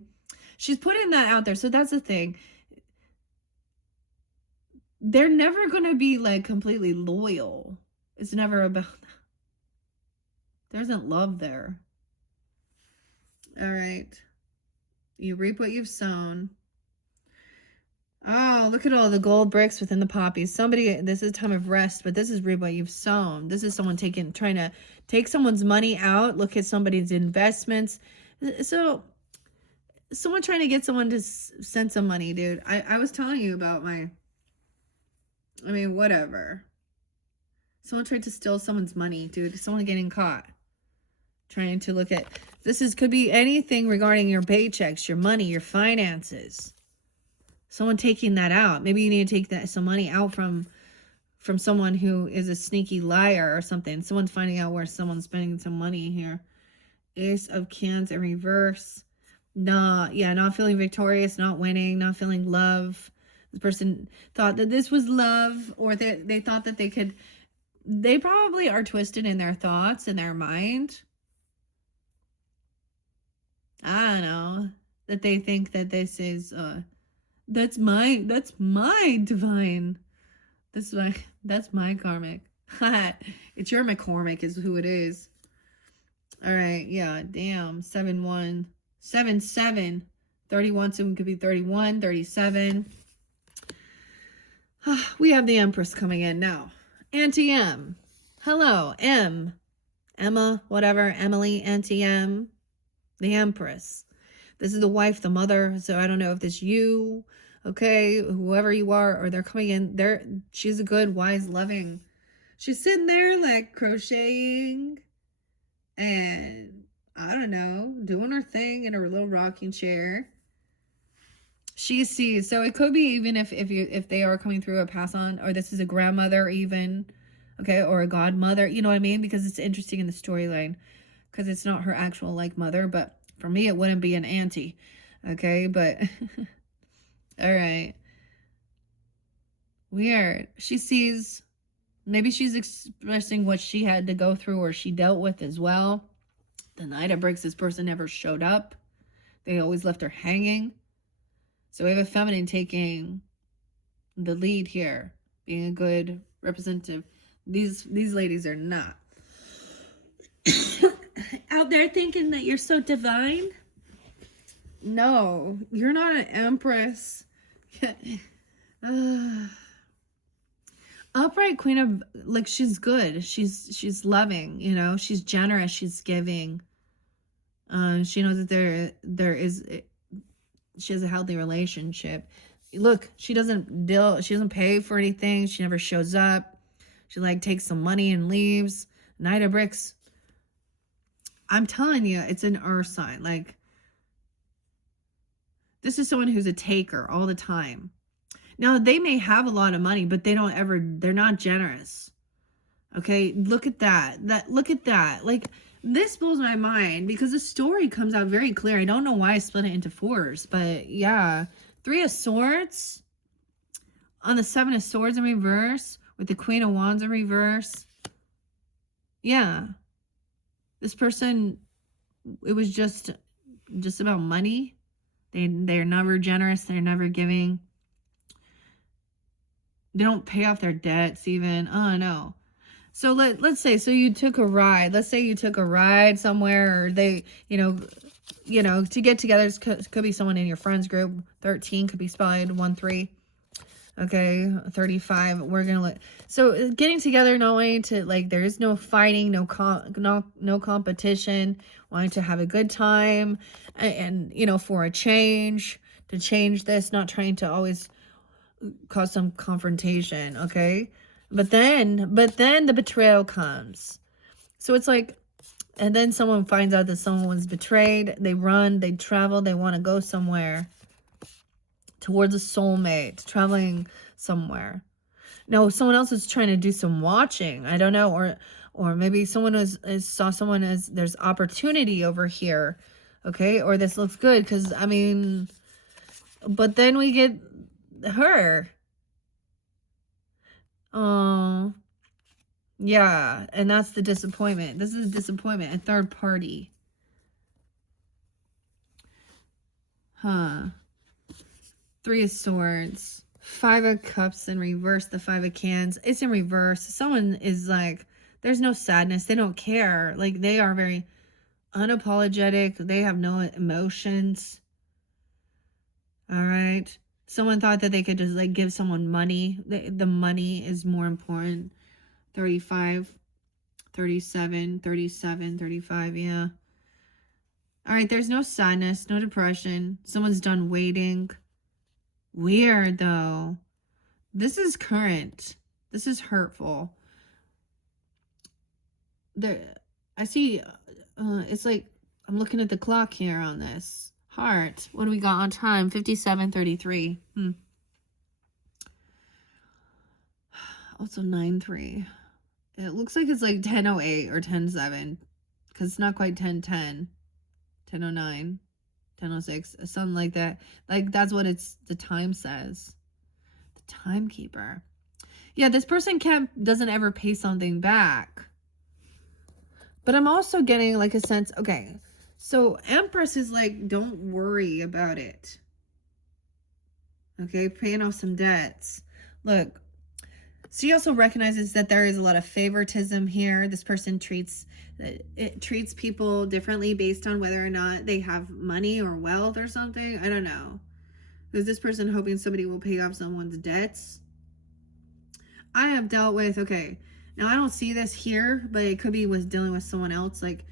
She's putting that out there. So that's the thing. They're never going to be like completely loyal. It's never about that. There isn't love there. All right. You reap what you've sown. Oh, look at all the gold bricks within the poppies. This is a time of rest, but this is reap what you've sown. This is someone trying to take someone's money out, look at somebody's investments. So, someone trying to get someone to send some money, dude. I was telling you about whatever. Someone tried to steal someone's money, dude. Someone getting caught. Trying to look at, could be anything regarding your paychecks, your money, your finances. Someone taking that out. Maybe you need to take some money out from someone who is a sneaky liar or something. Someone's finding out where someone's spending some money here. Ace of Cans in reverse. Not feeling victorious, not winning, not feeling love. The person thought that this was love, or they thought that they probably are twisted in their thoughts and their mind. I don't know. That they think that this is that's my divine. That's my karmic. It's your McCormick is who it is. All right, yeah, damn. 7-1, 7-7, 31, so it could be 31, 37. We have the Empress coming in now. Auntie M. Hello, M. Emma, whatever, Emily, Auntie M. The Empress. This is the wife, the mother. So I don't know if this you, okay, whoever you are, or they're coming in. She's a good, wise, loving. She's sitting there like crocheting and I don't know, doing her thing in her little rocking chair. She sees. So it could be even if they are coming through a pass on, or this is a grandmother even, okay, or a godmother. You know what I mean? Because it's interesting in the storyline. Because it's not her actual like mother, but for me it wouldn't be an auntie, okay? But all right, weird. She sees, maybe she's expressing what she had to go through or she dealt with as well. The Knight of Bricks, this person never showed up. They always left her hanging. So we have a feminine taking the lead here, being a good representative. These ladies are not out there thinking that you're so divine. No, you're not an empress. Upright Queen of, like, she's good. She's loving, you know. She's generous. She's giving. She knows that there is, she has a healthy relationship. Look, she doesn't pay for anything. She never shows up. She, like, takes some money and leaves. Knight of Bricks. I'm telling you, it's an earth sign. Like, this is someone who's a taker all the time. Now, they may have a lot of money, but they're not generous. Okay, look at that. Look at that. Like, this blows my mind because the story comes out very clear. I don't know why I split it into 4s, but yeah. 3 of Swords on the 7 of Swords in reverse with the Queen of Wands in reverse. Yeah. This person, it was just about money. They're never generous. They're never giving. They don't pay off their debts even. Oh, no. So let's say, so you took a ride. Let's say you took a ride somewhere, or they, you know, to get together. Could be someone in your friends group. 13 could be spelled 1-3. Okay, 35. We're gonna so getting together, not wanting to, like, there is no fighting, no competition, wanting to have a good time, and you know, for a change, to change this, not trying to always cause some confrontation. Okay, but then the betrayal comes. So it's like, and then someone finds out that someone's betrayed. They run, they travel, they want to go somewhere towards a soulmate, traveling somewhere. No, someone else is trying to do some watching. I don't know, or maybe someone saw someone as, there's opportunity over here. Okay, or this looks good because, I mean, but then we get her. Oh, yeah, and that's the disappointment. This is a disappointment, a third party. Huh. 3 of Swords, 5 of Cups in reverse, the 5 of Cans. It's in reverse. Someone is like, there's no sadness. They don't care. Like, they are very unapologetic. They have no emotions. All right. Someone thought that they could just, like, give someone money. The money is more important. 35, 37, 37, 35, yeah. All right, there's no sadness, no depression. Someone's done waiting. Weird, though. This is current. This is hurtful. I see, it's like, I'm looking at the clock here on this. Heart. What do we got on time? 57:33. Also 9:3. It looks like it's like 10:08 or 10:07. Because it's not quite 10:10. 10:09. 10:06. Something like that. Like, that's what the time says. The timekeeper. Yeah, this person doesn't ever pay something back. But I'm also getting, like, a sense, okay, so Empress is like, don't worry about it. Okay, paying off some debts. Look, she also recognizes that there is a lot of favoritism here. This person treats people differently based on whether or not they have money or wealth or something. I don't know. Is this person hoping somebody will pay off someone's debts? I have dealt with, okay, now I don't see this here, but it could be with dealing with someone else. Like,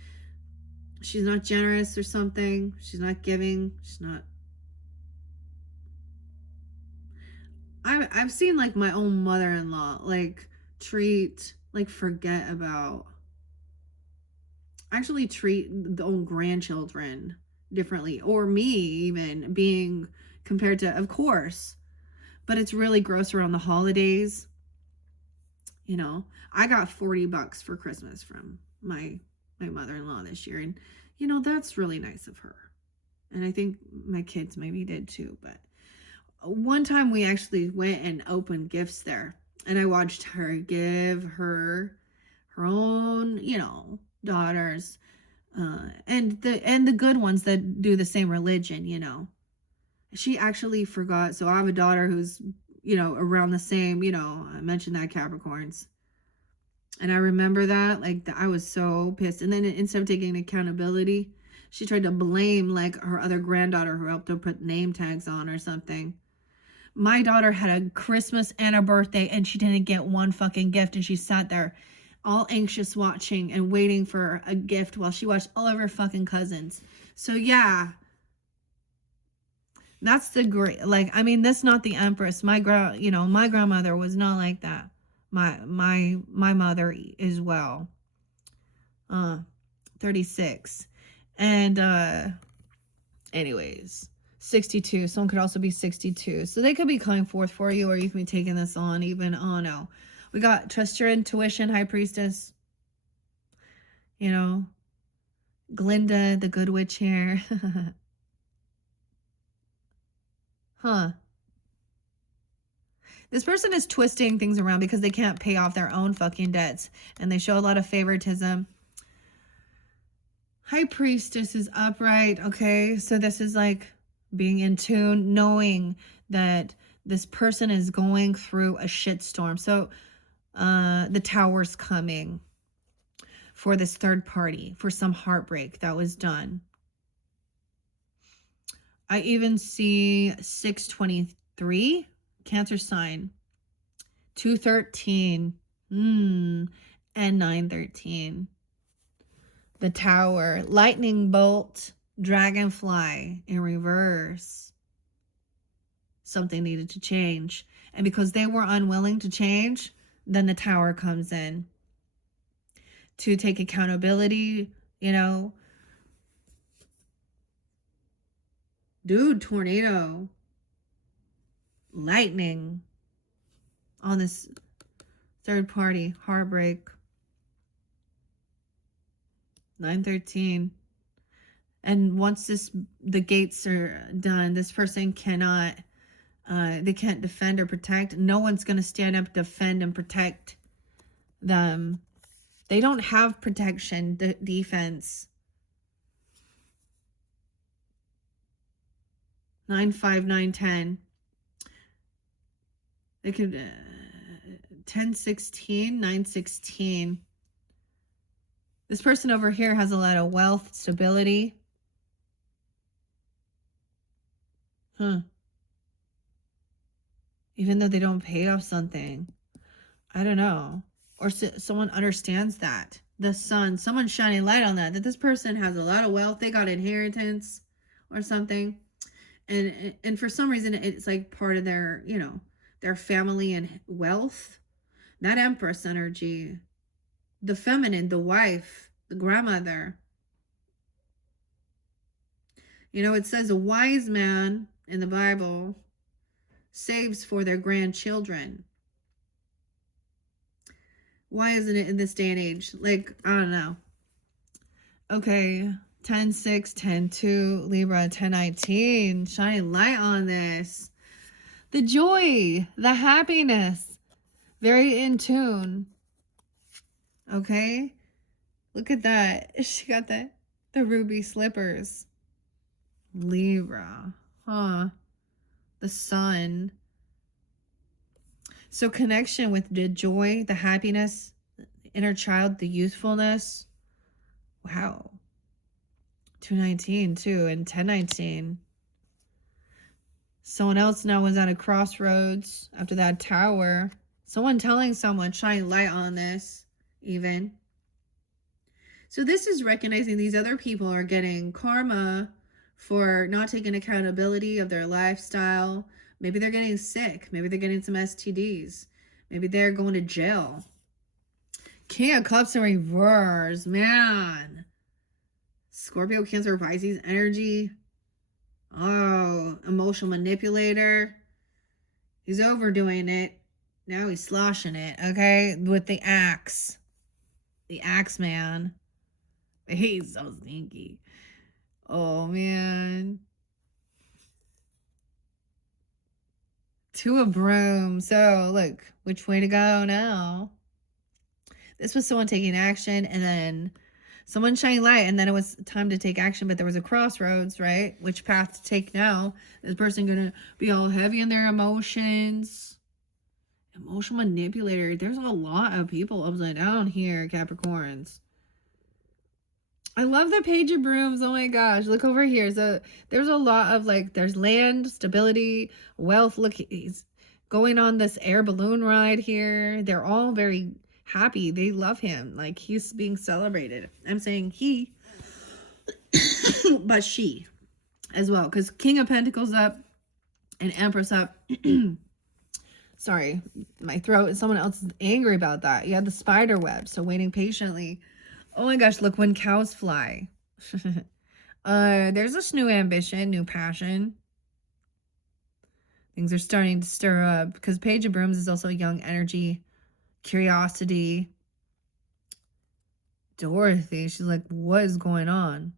she's not generous or something. She's not giving. She's not. I've seen, like, my own mother-in-law, like, forget about, actually treat the own grandchildren differently, or me even, being compared to, of course, but it's really gross around the holidays. You know, I got $40 for Christmas from my mother-in-law this year, and you know, that's really nice of her, and I think my kids maybe did too. But one time we actually went and opened gifts there, and I watched her give her own, you know, daughters, and the good ones that do the same religion, you know. She actually forgot. So I have a daughter who's, you know, around the same, you know, I mentioned that, Capricorns. And I remember that, like, I was so pissed. And then instead of taking accountability, she tried to blame, like, her other granddaughter who helped her put name tags on or something. My daughter had a Christmas and a birthday and she didn't get one fucking gift, and she sat there all anxious watching and waiting for a gift while she watched all of her fucking cousins. So yeah, that's the great, like, I mean, that's not the Empress. My grandmother was not like that. My mother as well. 36. And anyways, 62. Someone could also be 62. So they could be coming forth for you, or you can be taking this on even. Oh no. We got trust your intuition, High Priestess. You know, Glinda, the Good Witch here. Huh. This person is twisting things around because they can't pay off their own fucking debts. And they show a lot of favoritism. High Priestess is upright. Okay. So this is like being in tune, knowing that this person is going through a shitstorm. So the Tower's coming for this third party, for some heartbreak that was done. I even see 623, Cancer sign, 213, and 913. The Tower, lightning bolt, dragonfly in reverse. Something needed to change. And because they were unwilling to change, then the Tower comes in to take accountability, you know. Dude, tornado. Lightning on this third party. Heartbreak. 913. And once the gates are done, this person cannot, they can't defend or protect. No one's going to stand up, defend, and protect them. They don't have protection, defense. 95910. They could 1016, 916. This person over here has a lot of wealth, stability. Even though they don't pay off something. I don't know. Or someone understands that. The Sun, someone's shining light on that this person has a lot of wealth. They got inheritance or something. And for some reason, it's like part of their, you know, their family and wealth. That Empress energy. The feminine, the wife, the grandmother. You know, it says a wise man in the Bible saves for their grandchildren. Why isn't it in this day and age? Like, I don't know. Okay, 10-6, 10-2, Libra, 10-19. Shine light on this. The joy, the happiness. Very in tune. Okay? Look at that. She got the ruby slippers. Libra. Huh. The Sun. So connection with the joy, the happiness, the inner child, the youthfulness. Wow. 219 too, and 1019. Someone else now was at a crossroads after that Tower. Someone telling someone, shine light on this, even. So this is recognizing these other people are getting karma for not taking accountability of their lifestyle. Maybe they're getting sick. Maybe they're getting some STDs. Maybe they're going to jail. King of Cups in reverse. Man. Scorpio, Cancer, Pisces energy. Oh, emotional manipulator. He's overdoing it. Now he's sloshing it, okay? With the axe. The axe man. He's so sneaky. Oh, man. Two of broom. So, look, which way to go now? This was someone taking action, and then someone shining light, and then it was time to take action, but there was a crossroads, right? Which path to take now? This person gonna be all heavy in their emotions? Emotional manipulator. There's a lot of people upside down here, Capricorns. I love the Page of Brooms. Oh my gosh. Look over here. So there's a lot of like, there's land, stability, wealth. Look, he's going on this air balloon ride here. They're all very happy. They love him. Like he's being celebrated. I'm saying he, but she as well. Because King of Pentacles up and Empress up. Sorry, my throat. Someone else is angry about that. You had the spider web. So waiting patiently. Oh my gosh, look, when cows fly. There's this new ambition, new passion. Things are starting to stir up because Page of Brooms is also young energy, curiosity. Dorothy, she's like, what is going on?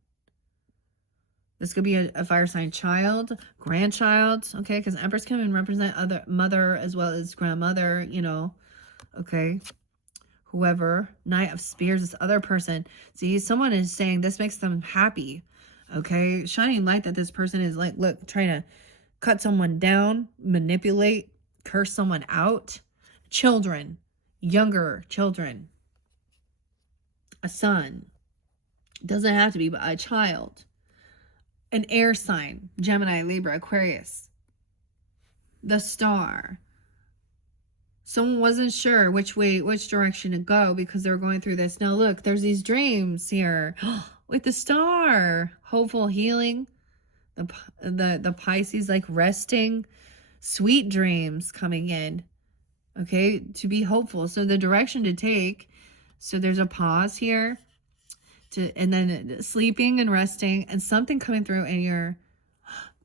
This could be a fire sign child, grandchild, okay? Because Empress can represent other mother as well as grandmother, you know, okay? Whoever, Knight of Spears, this other person. See, someone is saying this makes them happy, okay? Shining light that this person is like, look, trying to cut someone down, manipulate, curse someone out. Children, younger children, a son, doesn't have to be, but a child, an air sign, Gemini, Libra, Aquarius, the star. Someone wasn't sure which direction to go because they were going through this. Now look, there's these dreams here with the star, hopeful healing, the Pisces like resting, sweet dreams coming in. Okay, to be hopeful. So the direction to take. So there's a pause here, and then sleeping and resting, and something coming through in your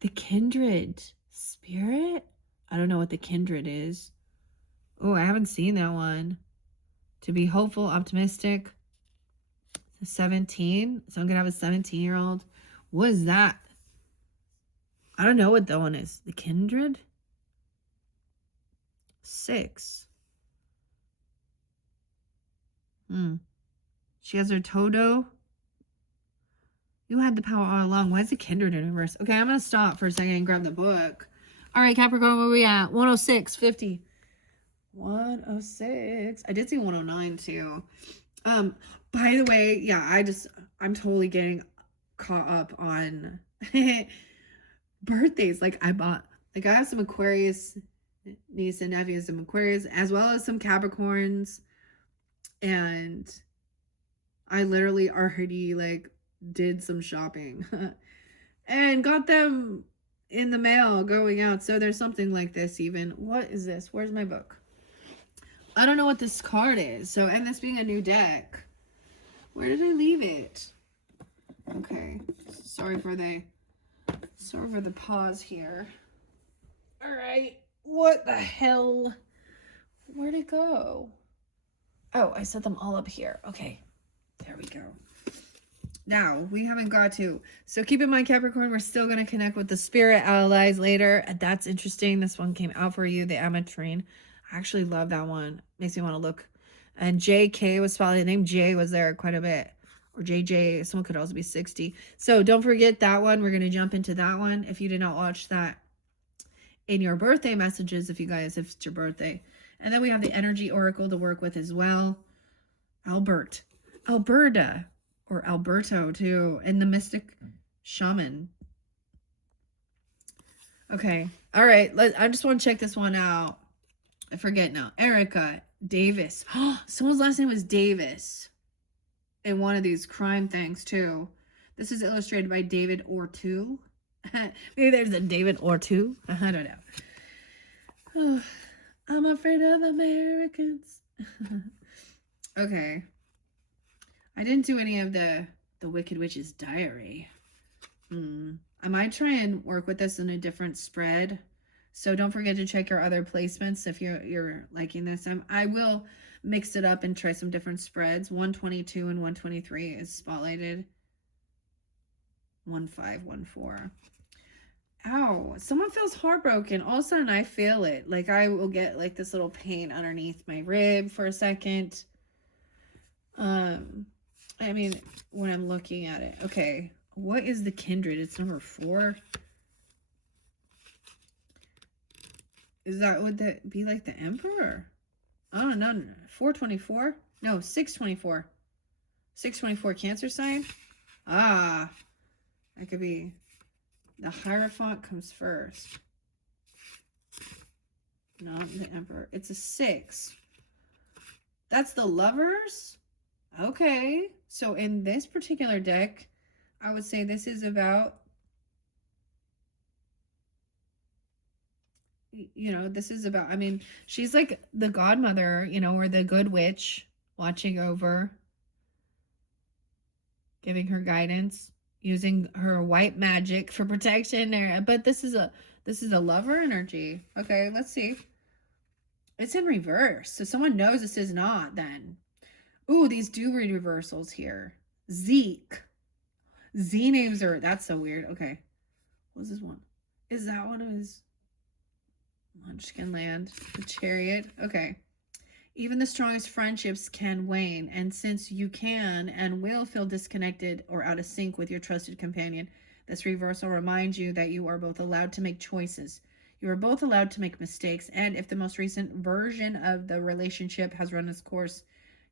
the kindred spirit. I don't know what the kindred is. Oh, I haven't seen that one. To be hopeful, optimistic. 17. So I'm going to have a 17-year-old. What is that? I don't know what that one is. The kindred? 6. She has her Todo. You had the power all along. Why is the kindred in reverse? Okay, I'm going to stop for a second and grab the book. All right, Capricorn, where are we at? 106, 50. 106. I did see 109 too. By the way, yeah, I'm totally getting caught up on birthdays. Like I have some Aquarius niece and nephews, some Aquarius, as well as some Capricorns. And I literally already like did some shopping and got them in the mail going out. So there's something like this even. What is this? Where's my book? I don't know what this card is. So, and this being a new deck, where did I leave it? Okay. Sorry for the pause here. All right. What the hell? Where'd it go? Oh, I set them all up here. Okay. There we go. Now, we haven't got to. So keep in mind, Capricorn, we're still going to connect with the spirit allies later. That's interesting. This one came out for you, the Ametrine. I actually love that one. Makes me want to look. And JK was spotted. The name J was there quite a bit. Or JJ. Someone could also be 60. So don't forget that one. We're going to jump into that one. If you did not watch that in your birthday messages, if it's your birthday. And then we have the Energy Oracle to work with as well. Alberta. Or Alberto too. And the Mystic Shaman. Okay. All right. I just want to check this one out. I forget now. Erica Davis. Someone's last name was Davis in one of these crime things too. This is illustrated by David Ortu. Maybe there's a David Ortu. I don't know. I'm afraid of Americans. Okay. I didn't do any of the Wicked Witch's Diary. I might try and work with this in a different spread. So don't forget to check your other placements if you're liking this. I will mix it up and try some different spreads. 122 and 123 is spotlighted. 1514. Ow, someone feels heartbroken. All of a sudden I feel it. Like I will get like this little pain underneath my rib for a second. I mean, when I'm looking at it. Okay, what is the kindred? It's number 4. Would that be like the Emperor? I don't know. 424? No, 624. 624 Cancer sign. Ah, that could be the Hierophant comes first. Not the Emperor. It's a 6. That's the Lovers? Okay. So in this particular deck, I would say this is about, you know, this is about, I mean, she's like the godmother, you know, or the good witch watching over, giving her guidance, using her white magic for protection there. But this is a lover energy. Okay, let's see. It's in reverse. So someone knows this is not then. Ooh, these do read reversals here. Zeke. Z names are, that's so weird. Okay. What's this one? Is that one of his Munchkin Land? The Chariot. Okay. Even the strongest friendships can wane, and since you can and will feel disconnected or out of sync with your trusted companion, this reversal reminds you that you are both allowed to make choices. You are both allowed to make mistakes, and if the most recent version of the relationship has run its course,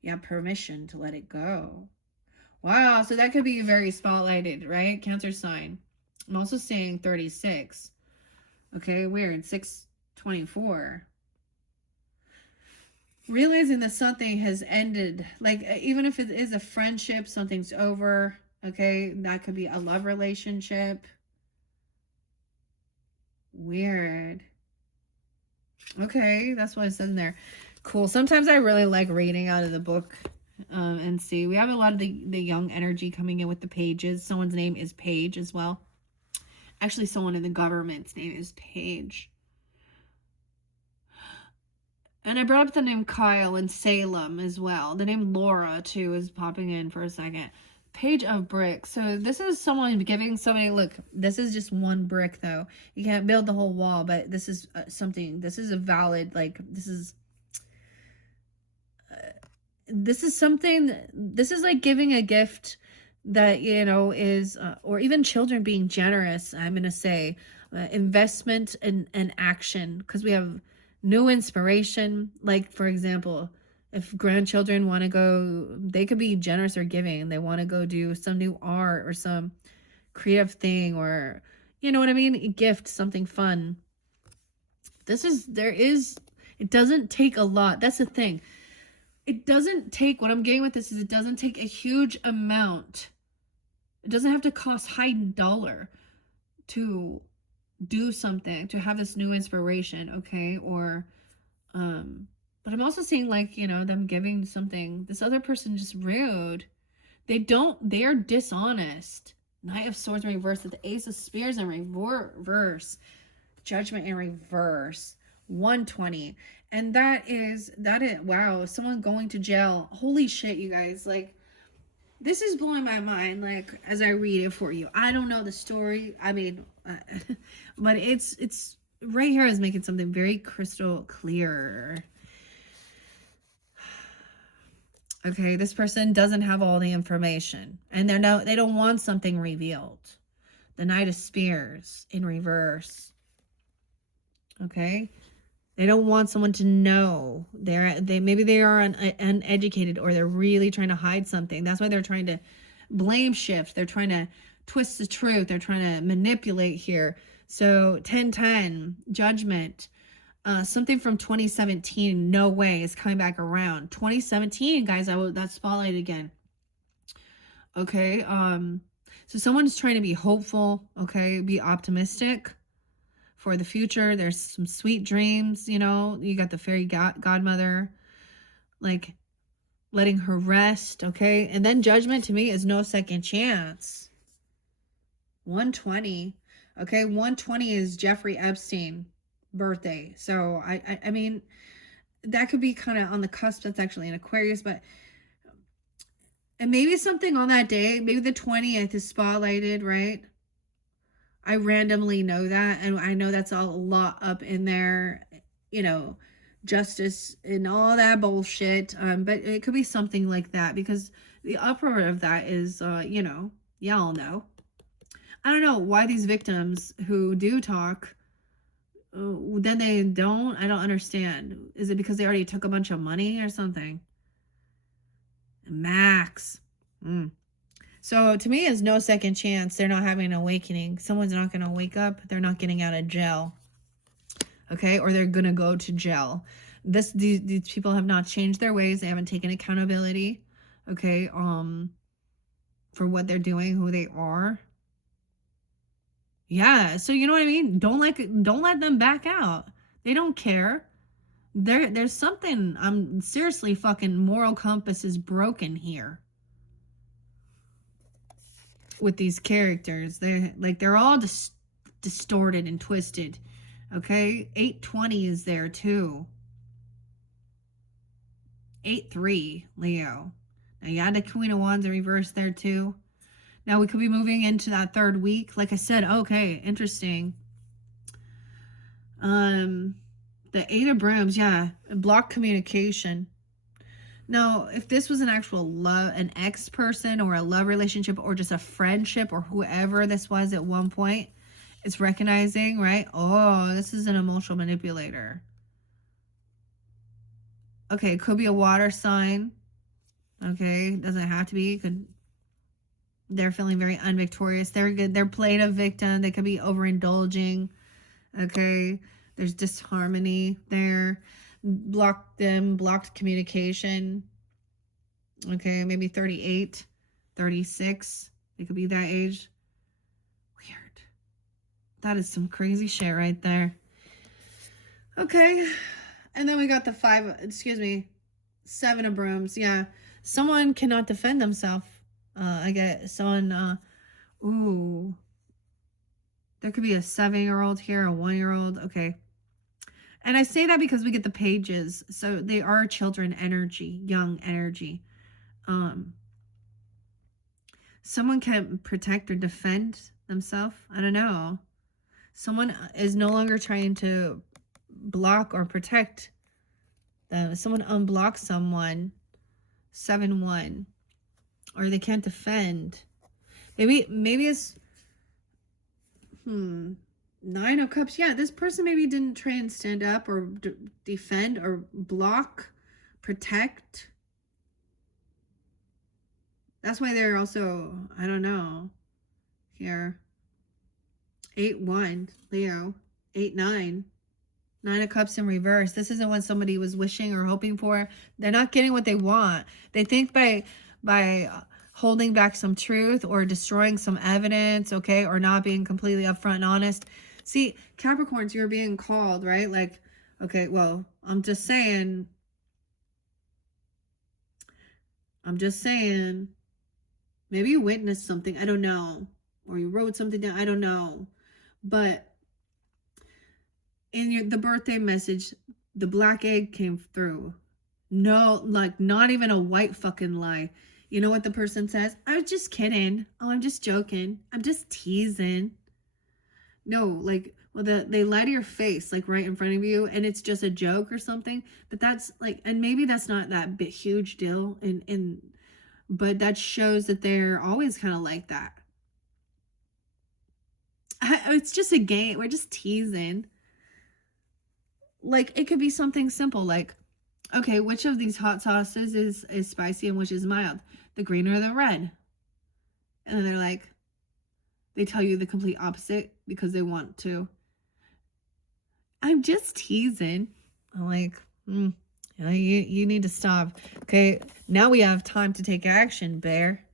you have permission to let it go. Wow, so that could be very spotlighted, right? Cancer sign. I'm also saying 36. Okay, weird. 624. Realizing that something has ended, like even if it is a friendship, something's over. Okay, that could be a love relationship. Weird. Okay, that's what it says in there. Cool. Sometimes I really like reading out of the book and see. We have a lot of the young energy coming in with the pages. Someone's name is Paige as well. Actually, someone in the government's name is Paige. And I brought up the name Kyle and Salem as well. The name Laura, too, is popping in for a second. Page of Bricks. So this is someone giving somebody, look, this is just one brick, though. You can't build the whole wall, but this is something. This is a valid, like, this is something. This is like giving a gift that, you know, is, or even children being generous, I'm going to say. Investment and action, because we have new inspiration. Like, for example, if grandchildren want to go, they could be generous or giving. They want to go do some new art or some creative thing, or, you know what I mean? A gift, something fun. It doesn't take a lot. That's the thing. It doesn't take, what I'm getting with this is it doesn't take a huge amount. It doesn't have to cost high dollar to do something, to have this new inspiration, okay? Or but I'm also seeing, like, you know, them giving something. This other person just rude. They're dishonest. Knight of Swords in reverse, the Ace of Spears in reverse, Judgment in reverse, 120. And that is wow, someone going to jail. Holy shit, you guys. Like, this is blowing my mind, like, as I read it for you. I don't know the story. I mean, but it's right here is making something very crystal clear. Okay, this person doesn't have all the information, and they don't want something revealed. The Knight of Spears in reverse. Okay, they don't want someone to know. Maybe they are uneducated, or they're really trying to hide something. That's why they're trying to blame shift. They're trying to twist the truth. They're trying to manipulate here. So 1010, Judgment. Something from 2017, no way, is coming back around. 2017, guys, that's spotlight again. Okay, so someone's trying to be hopeful, okay, be optimistic for the future. There's some sweet dreams, you know. You got the fairy godmother, like, letting her rest, okay? And then Judgment, to me, is no second chance. 120, okay? 120 is Jeffrey Epstein birthday. So I mean, that could be kind of on the cusp. That's actually an Aquarius, but and maybe something on that day, maybe the 20th is spotlighted, right? I randomly know that, and I know that's a lot up in there, you know, justice and all that bullshit. But it could be something like that, because the upper of that is, you know, y'all know. I don't know why these victims who do talk, then they don't. I don't understand. Is it because they already took a bunch of money or something? Max. So to me, it's no second chance. They're not having an awakening. Someone's not going to wake up. They're not getting out of jail. Okay, or they're going to go to jail. These people have not changed their ways. They haven't taken accountability. Okay, for what they're doing, who they are. Yeah, so you know what I mean? Don't let them back out. They don't care. There's something, I'm seriously, fucking moral compass is broken here with these characters. They're all distorted and twisted. Okay, 820 is there too. 8-3, Leo. Now you had the Queen of Wands in reverse there too. Now we could be moving into that third week. Like I said, okay, interesting. The Eight of Brooms, yeah, block communication. Now, if this was an actual love, an ex person or a love relationship or just a friendship or whoever this was at one point, it's recognizing, right? Oh, this is an emotional manipulator. Okay, it could be a water sign. Okay, doesn't have to be. They're feeling very unvictorious. They're good. They're played a victim. They could be overindulging. Okay, there's disharmony there. Blocked communication. Okay, maybe 38, 36. They could be that age. Weird. That is some crazy shit right there. Okay, and then we got the Seven of Brooms. Yeah, someone cannot defend themselves. I get someone, ooh, there could be a 7-year-old here, a 1-year-old. Okay. And I say that because we get the pages. So they are children energy, young energy. Someone can protect or defend themselves. I don't know. Someone is no longer trying to block or protect them. Someone unblocks someone. 7-1. Or they can't defend. Maybe it's 9 of Cups. Yeah, this person maybe didn't try and stand up or defend or block, protect. That's why they're also, I don't know, here. 8-1, Leo. 8-9. 9 of Cups in reverse. This isn't what somebody was wishing or hoping for. They're not getting what they want. They think by holding back some truth or destroying some evidence, okay, or not being completely upfront and honest. See, Capricorns, you're being called, right? Like, okay, well, I'm just saying, maybe you witnessed something, I don't know, or you wrote something down, I don't know, but in the birthday message, the black egg came through. No, like, not even a white fucking lie. You know what the person says? I was just kidding. Oh, I'm just joking. I'm just teasing. No, like, well, they lie to your face, like right in front of you, and it's just a joke or something. But that's like, and maybe that's not that big huge deal, but that shows that they're always kind of like that. It's just a game. We're just teasing. Like, it could be something simple, like, okay, which of these hot sauces is spicy and which is mild? The green or the red? And then they're like, they tell you the complete opposite because they want to. I'm just teasing. I'm like, you need to stop. Okay, now we have time to take action, bear.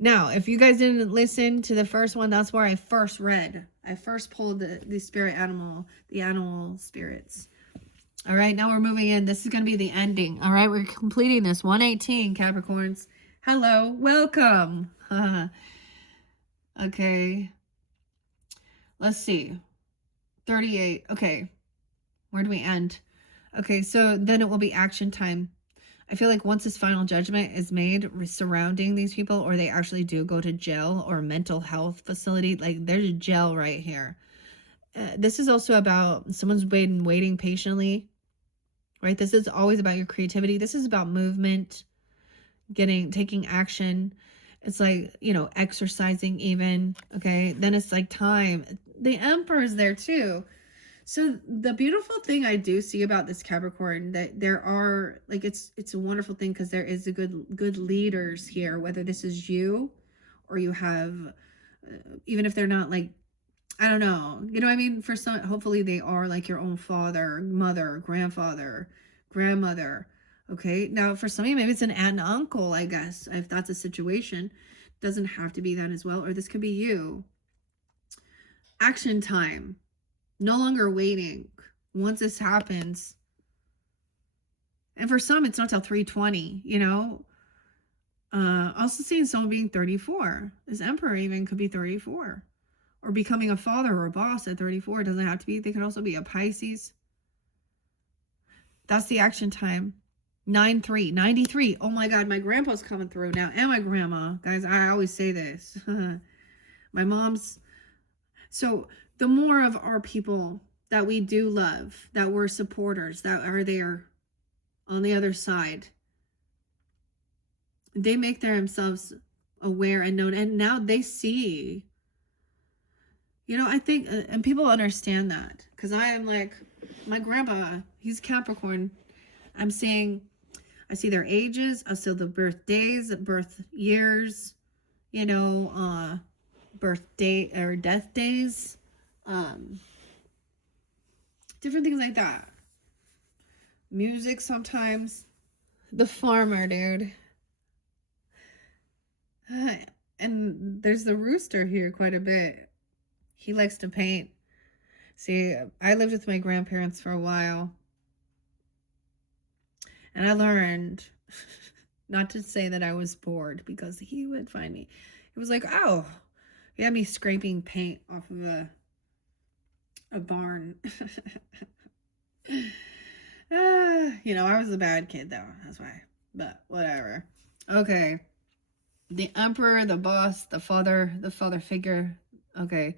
Now, if you guys didn't listen to the first one, that's where I first read. I first pulled the animal spirits. All right, now we're moving in. This is going to be the ending. All right, we're completing this. 118, Capricorns. Hello, welcome. Okay. Let's see. 38. Okay. Where do we end? Okay, so then it will be action time. I feel like once this final judgment is made surrounding these people, or they actually do go to jail or mental health facility, like there's a jail right here. This is also about someone's been waiting patiently, right? This is always about your creativity. This is about movement, taking action. It's like, exercising even, okay? Then it's like time. The Emperor is there too. So the beautiful thing I do see about this Capricorn, that there are, like, it's a wonderful thing, because there is a good leaders here, whether this is you or you have, even if they're not, like, I don't know, you know what I mean? For some, hopefully they are like your own father, mother, grandfather, grandmother. Okay. Now for some of you, maybe it's an aunt and uncle, I guess, if that's a situation. Doesn't have to be that as well. Or this could be you. Action time. No longer waiting. Once this happens. And for some, it's not till 3:20, you know. Also seeing someone being 34. This emperor even could be 34. Or becoming a father or a boss at 34. It doesn't have to be. They could also be a Pisces. That's the action time. 9-3. 93. Oh my God, my grandpa's coming through now. And my grandma. Guys, I always say this. My mom's. So the more of our people that we do love, that we're supporters, that are there on the other side, they make themselves aware and known. And now they see. You know, I think, and people understand that, because I am like, my grandpa, he's Capricorn. I see their ages, I see the birthdays, birth years, you know, birthday or death days, different things like that. Music sometimes. The farmer, dude. And there's the rooster here quite a bit. He likes to paint. See, I lived with my grandparents for a while. And I learned not to say that I was bored, because he would find me. It was like, oh, he had me scraping paint off of a barn. You know, I was a bad kid though. That's why. But whatever. Okay. The emperor, the boss, the father figure. Okay.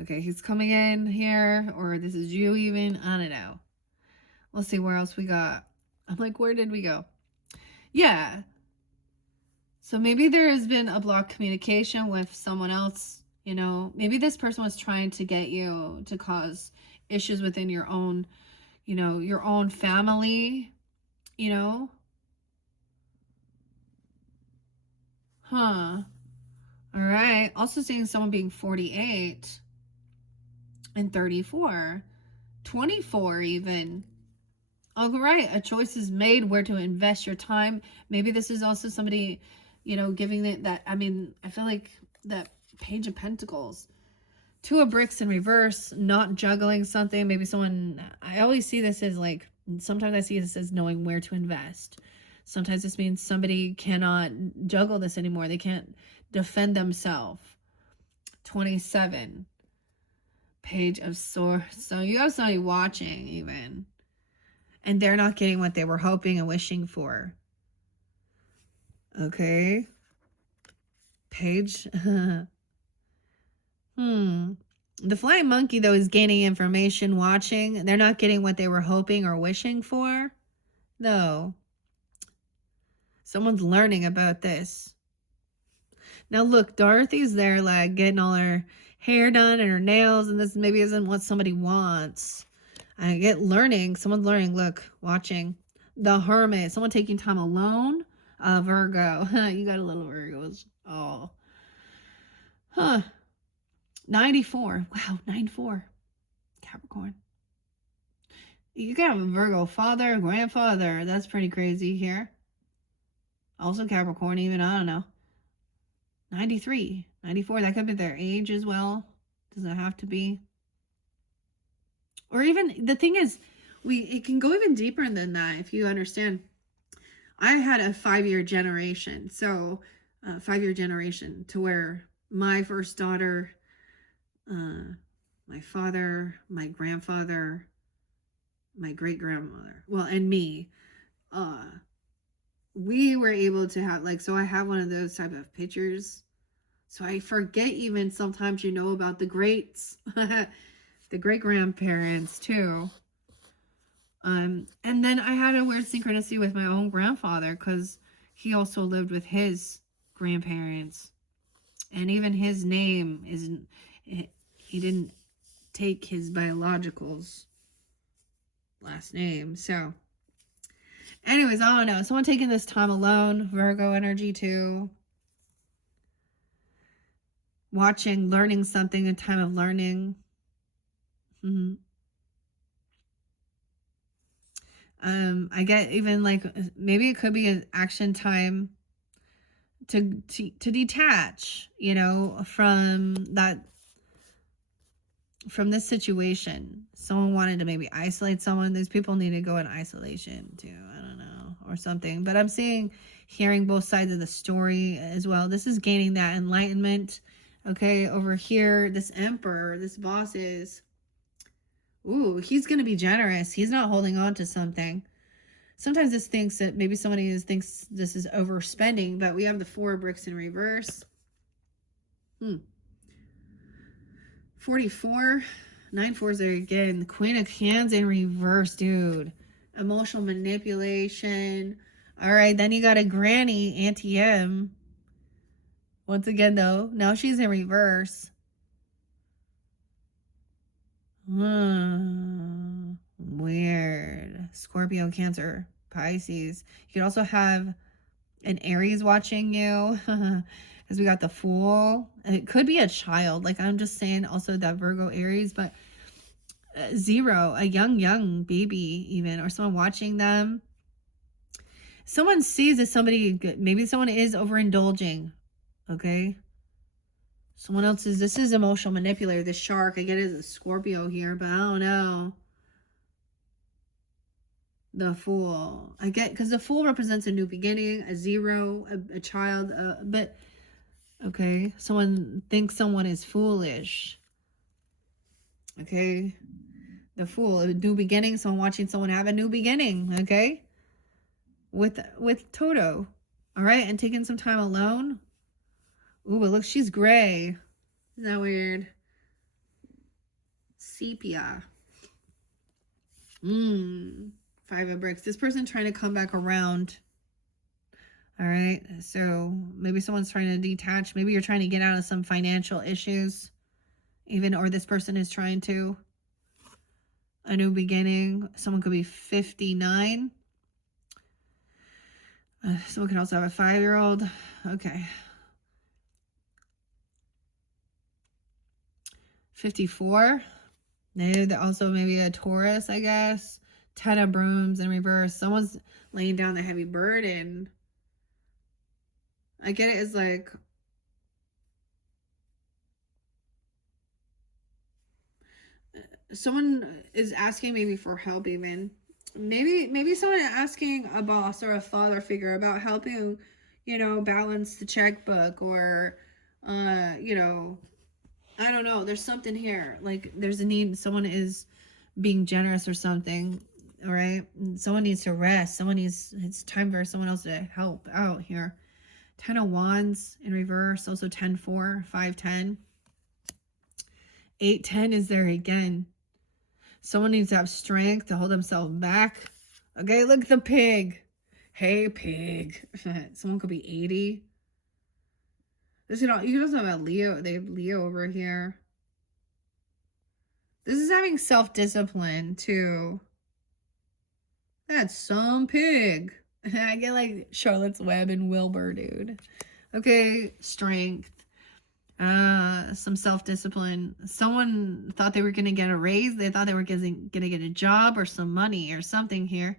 Okay, he's coming in here, or this is you even. I don't know. Let's see where else we got. I'm like, where did we go? Yeah. So maybe there has been a blocked communication with someone else. You know, maybe this person was trying to get you to cause issues within your own, you know, your own family, you know. Huh. All right. Also seeing someone being 48 and 34, 24 even. All right. A choice is made where to invest your time. Maybe this is also somebody, you know, giving that, I mean, I feel like that Page of Pentacles. Two of Bricks in reverse, not juggling something. Maybe someone, I always see this as like, sometimes I see this as knowing where to invest. Sometimes this means somebody cannot juggle this anymore. They can't defend themselves. 27. Page of Swords. So you have somebody watching even. And they're not getting what they were hoping and wishing for. Okay. Page. The flying monkey, though, is gaining information, watching. They're not getting what they were hoping or wishing for. Though. Someone's learning about this. Now, look, Dorothy's there, like, getting all her hair done and her nails, and this maybe isn't what somebody wants. I get learning. Someone's learning. Look, watching. The Hermit. Someone taking time alone. Virgo. You got a little Virgos. Oh. Huh. 94. Wow, 94. Capricorn. You can have a Virgo father, grandfather. That's pretty crazy here. Also Capricorn, even, I don't know. 93. 94. That could be their age as well. Doesn't have to be. Or even, the thing is, it can go even deeper than that, if you understand. I had a 5-year generation. So, 5-year generation to where my first daughter, my father, my grandfather, my great-grandmother, well, and me, we were able to have, like, so I have one of those type of pictures. So I forget even sometimes, you know, about the greats. The great-grandparents too. And then I had a weird synchronicity with my own grandfather, because he also lived with his grandparents, and even his name isn't, he didn't take his biological's last name. So anyways, I don't know. Someone taking this time alone, Virgo energy too. Watching, learning something, a time of learning. I get even like maybe it could be an action time to detach, you know, from this situation. Someone wanted to maybe isolate someone. These people need to go in isolation too. I don't know, or something. But I'm hearing both sides of the story as well. This is gaining that enlightenment. Okay, over here, this emperor, this boss is, ooh, he's going to be generous. He's not holding on to something. Sometimes this thinks that maybe somebody thinks this is overspending, but we have the 4 bricks in reverse. 44, 9 fours there again. The Queen of Hands in reverse, dude. Emotional manipulation. All right, then you got a Granny, Auntie M. Once again, though, now she's in reverse. Weird. Scorpio, Cancer, Pisces. You could also have an Aries watching you. Because we got the Fool. And it could be a child. Like, I'm just saying also that Virgo, Aries. But 0, a young baby even. Or someone watching them. Someone sees that somebody, maybe someone is overindulging. Okay? Someone else is, this is emotional manipulator. The Shark, I get it as a Scorpio here, but I don't know. The Fool. I get, because the Fool represents a new beginning, a 0, a child, but, okay. Someone thinks someone is foolish. Okay. The Fool, a new beginning, someone watching someone have a new beginning, okay? With Toto. All right, and taking some time alone. Ooh, but look, she's gray. Isn't that weird? Sepia. 5 of bricks. This person trying to come back around. All right. So maybe someone's trying to detach. Maybe you're trying to get out of some financial issues. Even, or this person is trying to. A new beginning. Someone could be 59. Someone could also have a 5-year-old. Okay. 54. They're also maybe a Taurus, I guess. 10 of brooms in reverse. Someone's laying down the heavy burden. I get it as like, someone is asking maybe for help even. Maybe someone asking a boss or a father figure about helping, you know, balance the checkbook or, you know, I don't know. There's something here. Like there's a need. Someone is being generous or something. All right. Someone needs to rest. It's time for someone else to help out here. 10 of Wands in reverse. Also 10-4, 5-10. 8-10 is there again. Someone needs to have strength to hold themselves back. Okay. Look at the pig. Hey, pig. Someone could be 80. This, you can also have a Leo. They have Leo over here. This is having self-discipline too. That's some pig. I get like Charlotte's Web and Wilbur, dude. Okay, strength. Some self-discipline. Someone thought they were going to get a raise. They thought they were going to get a job or some money or something here.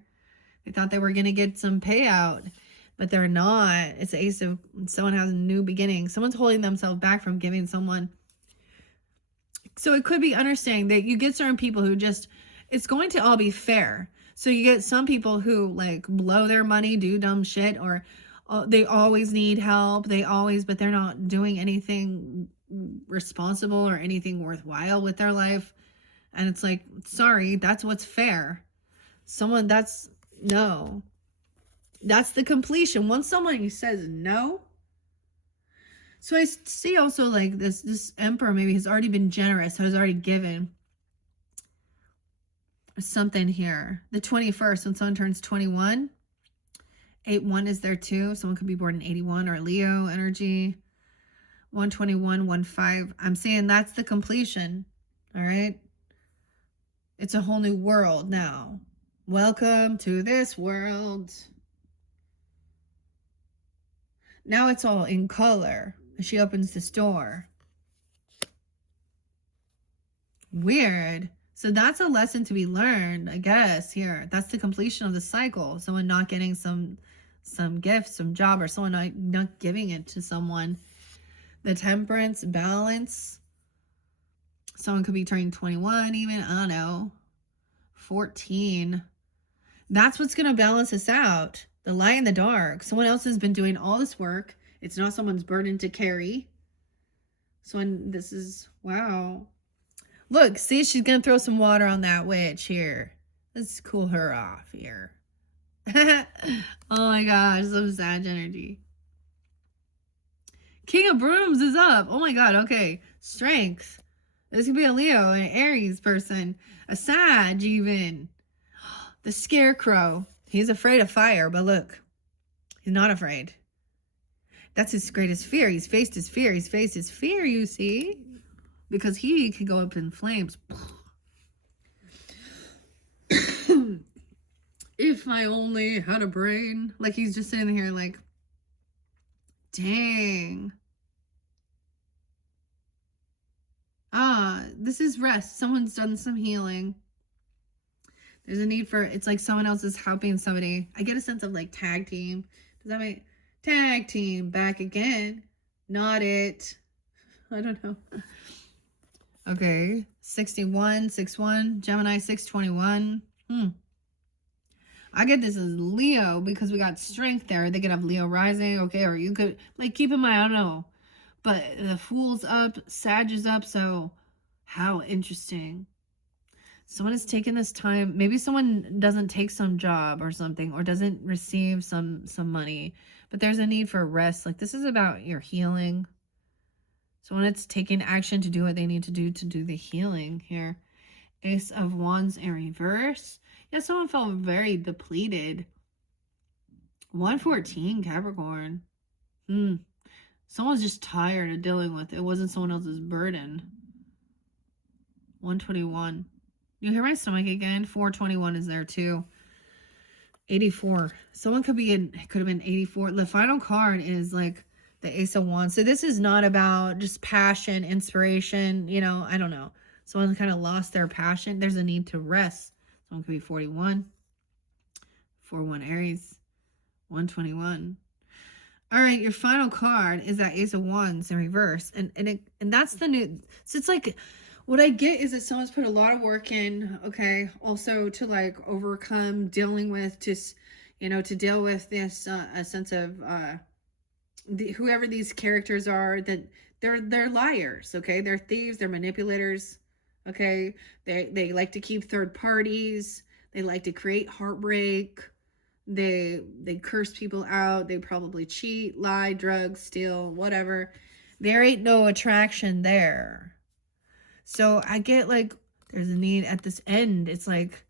They thought they were going to get some payout. But they're not. It's the Ace of, someone has a new beginning. Someone's holding themselves back from giving someone. So it could be understanding that you get certain people who just, it's going to all be fair. So you get some people who like blow their money, do dumb shit, or they always need help. But they're not doing anything responsible or anything worthwhile with their life. And it's like, sorry, that's what's fair. No. That's the completion. Once somebody says no. So I see also like this emperor maybe has already been generous, has already given something here. The 21st, when someone turns 21. 8-1 is there too. Someone could be born in 81 or Leo energy. 121, 15. I'm saying that's the completion. All right. It's a whole new world now. Welcome to this world. Now it's all in color. She opens this door. Weird. So that's a lesson to be learned, I guess, here. That's the completion of the cycle. Someone not getting some gift, some job, or someone not giving it to someone. The temperance, balance. Someone could be turning 21 even. I don't know. 14. That's what's going to balance us out. The light and the dark. Someone else has been doing all this work. It's not someone's burden to carry. So this is, wow. Look, see, she's going to throw some water on that witch here. Let's cool her off here. Oh my gosh, some Sag energy. King of Brooms is up. Oh my god, okay. Strength. This could be a Leo, an Aries person. A Sag even. The Scarecrow. He's afraid of fire, but look. He's not afraid. That's his greatest fear. He's faced his fear. He's faced his fear, you see. Because he could go up in flames. If I only had a brain. Like, he's just sitting here like, dang. This is rest. Someone's done some healing. There's a need for, it's like someone else is helping somebody. I get a sense of like tag team. Does that make tag team back again? Not it. I don't know. Okay. 61, 61, Gemini 621. I get this as Leo because we got strength there. They could have Leo rising. Okay. Or you could like keep in mind, I don't know. But the Fool's up, Sag is up. So how interesting. Someone is taking this time. Maybe someone doesn't take some job or something, or doesn't receive some money, but there's a need for rest. Like, this is about your healing. Someone that's taking action to do what they need to do the healing here. Ace of Wands in reverse. Yeah, someone felt very depleted. 114 Capricorn. Someone's just tired of dealing with it. It wasn't someone else's burden. 121. You hear my stomach again? 421 is there too. 84. Someone could be in, it could have been 84. The final card is like the Ace of Wands. So this is not about just passion, inspiration, you know, I don't know. Someone kind of lost their passion. There's a need to rest. Someone could be 41. 41 Aries. 121. All right, your final card is that Ace of Wands in reverse. And that's the new, so it's like, what I get is that someone's put a lot of work in, okay, also to like overcome dealing with just, you know, to deal with this a sense of whoever these characters are, that they're liars, okay? They're thieves, they're manipulators, okay? They like to keep third parties, they like to create heartbreak, they curse people out, they probably cheat, lie, drugs, steal, whatever. There ain't no attraction there. So I get like there's a need at this end. It's like,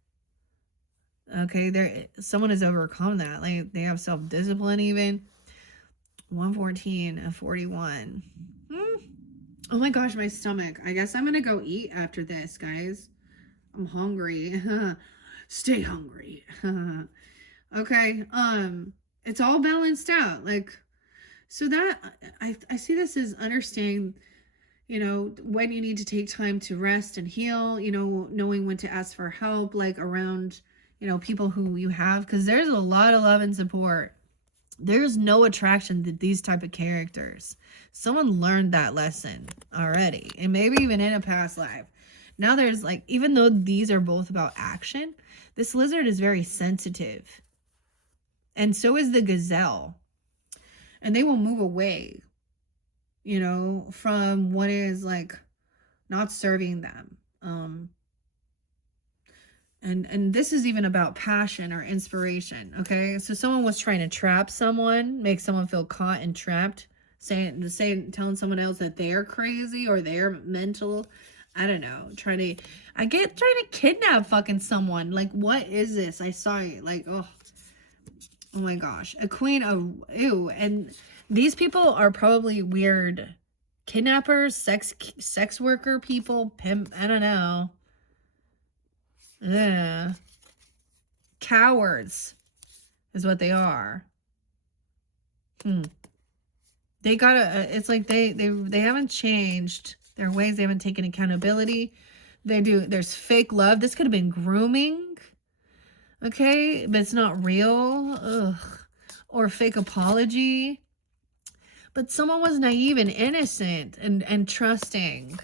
okay, someone has overcome that. Like they have self-discipline even. 114 and 41. Oh my gosh, my stomach. I guess I'm gonna go eat after this, guys. I'm hungry. Stay hungry. Okay. It's all balanced out. Like, so that I see this as understanding, you know, when you need to take time to rest and heal, you know, knowing when to ask for help, like around, you know, people who you have, because there's a lot of love and support. There's no attraction to these type of characters. Someone learned that lesson already, and maybe even in a past life. Now there's like, even though these are both about action, this lizard is very sensitive. And so is the gazelle. And they will move away, you know, from what is like not serving them. And this is even about passion or inspiration, okay? So someone was trying to trap someone, make someone feel caught and trapped, telling someone else that they're crazy or they're mental. I don't know, trying to kidnap fucking someone. Like, what is this? I saw it, like, oh my gosh. A queen of, ew. And these people are probably weird kidnappers, sex worker people, pimp, I don't know. Yeah. Cowards is what they are. They gotta, it's like they haven't changed their ways. They haven't taken accountability. There's fake love. This could have been grooming. Okay, but it's not real. Ugh. Or fake apology. But someone was naive and innocent and trusting.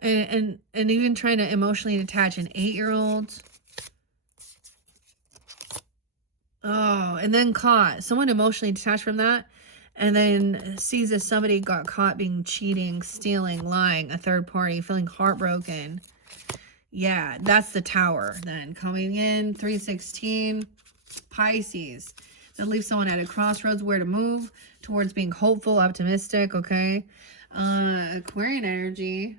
And even trying to emotionally detach an 8-year-old. Oh, and then caught. Someone emotionally detached from that. And then sees if somebody got caught being cheating, stealing, lying, a third party, feeling heartbroken. Yeah, that's the Tower then. Coming in, 316, Pisces. That leaves someone at a crossroads where to move towards being hopeful, optimistic, okay? Aquarian energy,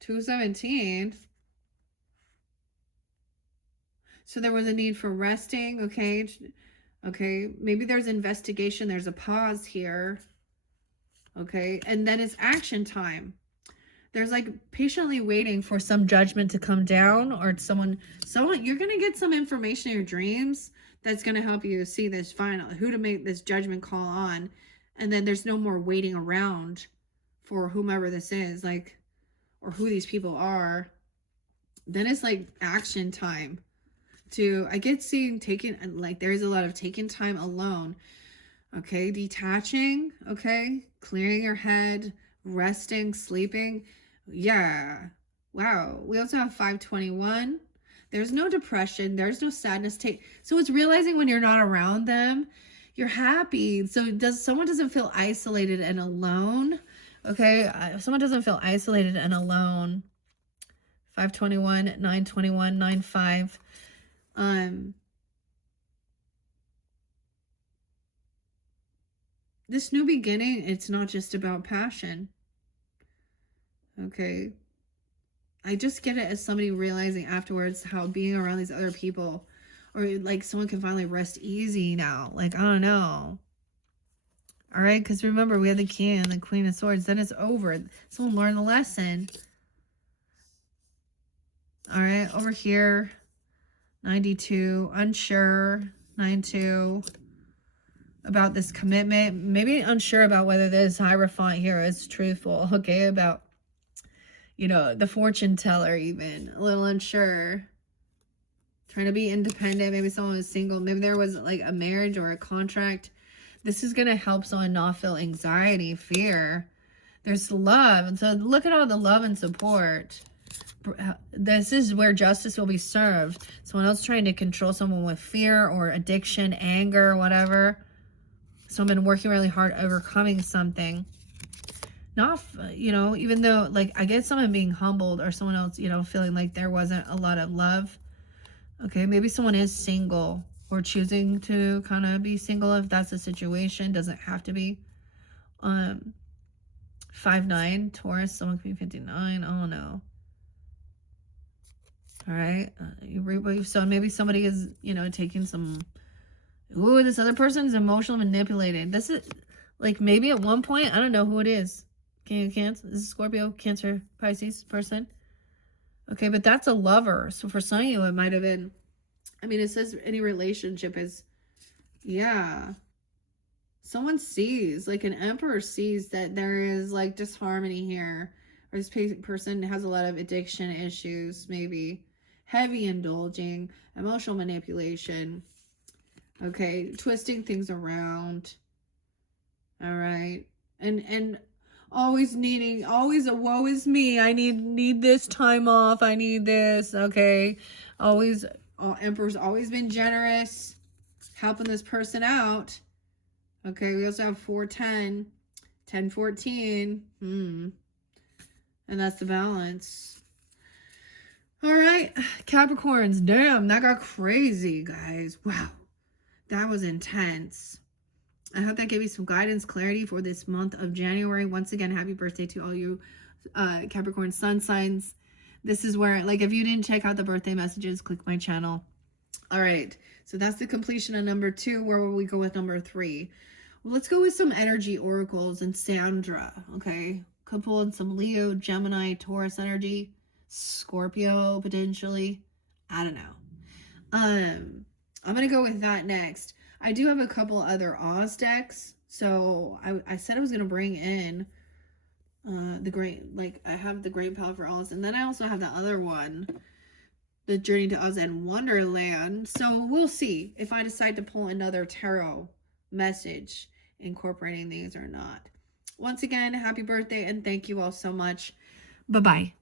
217. So there was a need for resting, okay? Okay, maybe there's investigation. There's a pause here. Okay, and then it's action time. There's like patiently waiting for some judgment to come down, or someone, you're going to get some information in your dreams that's going to help you see this final, who to make this judgment call on. And then there's no more waiting around for whomever this is, like, or who these people are. Then it's like action time. I get seeing taking, like, there's a lot of taking time alone. Okay, detaching, okay, clearing your head, resting, sleeping. Yeah, wow. We also have 521. There's no depression. There's no sadness. So it's realizing when you're not around them, you're happy. So someone doesn't feel isolated and alone. Okay, someone doesn't feel isolated and alone. 521, 921, 95. This new beginning, it's not just about passion. Okay. I just get it as somebody realizing afterwards how being around these other people, or like someone can finally rest easy now. Like, I don't know. All right. Because remember, we had the King and the Queen of Swords. Then it's over. Someone learned the lesson. All right. Over here, 92. Unsure. 92. About this commitment. Maybe unsure about whether this Hierophant here is truthful. Okay. About, you know, the fortune teller, even a little unsure, trying to be independent. Maybe someone was single. Maybe there was like a marriage or a contract. This is going to help someone not feel anxiety, fear. There's love. And so look at all the love and support. This is where justice will be served. Someone else trying to control someone with fear or addiction, anger, whatever. Someone working really hard, overcoming something. Not, you know, even though, like, I get someone being humbled, or someone else, you know, feeling like there wasn't a lot of love. Okay, maybe someone is single or choosing to kind of be single if that's the situation. Doesn't have to be. 5-9, Taurus, someone could be 59. Oh no. All right. So maybe somebody is, you know, taking some. Ooh, this other person is emotionally manipulated. This is like maybe at one point, I don't know who it is. Cancer, this is Scorpio, Cancer, Pisces person. Okay, but that's a lover. So for some of you, it might have been, I mean, it says any relationship is, yeah. Someone sees, like an emperor sees that there is like disharmony here. Or this person has a lot of addiction issues, maybe. Heavy indulging, emotional manipulation. Okay, twisting things around. All right. And always a woe is me. I need this time off. I need this. Okay. Emperor's always been generous, helping this person out. Okay, we also have 410, 1014. And that's the balance. All right, Capricorns. Damn, that got crazy, guys. Wow. That was intense. I hope that gave you some guidance, clarity for this month of January. Once again, happy birthday to all you Capricorn sun signs. This is where, like, if you didn't check out the birthday messages, click my channel. All right, so that's the completion of number 2. Where will we go with number 3? Well, let's go with some energy oracles and Sandra, okay? Could pull in some Leo, Gemini, Taurus energy, Scorpio, potentially. I don't know. I'm gonna go with that next. I do have a couple other Oz decks, so I said I was gonna bring in the great, like, I have the Great Palette for Oz, and then I also have the other one, the Journey to Oz and Wonderland. So we'll see if I decide to pull another tarot message incorporating these or not. Once again, happy birthday and thank you all so much. Bye bye.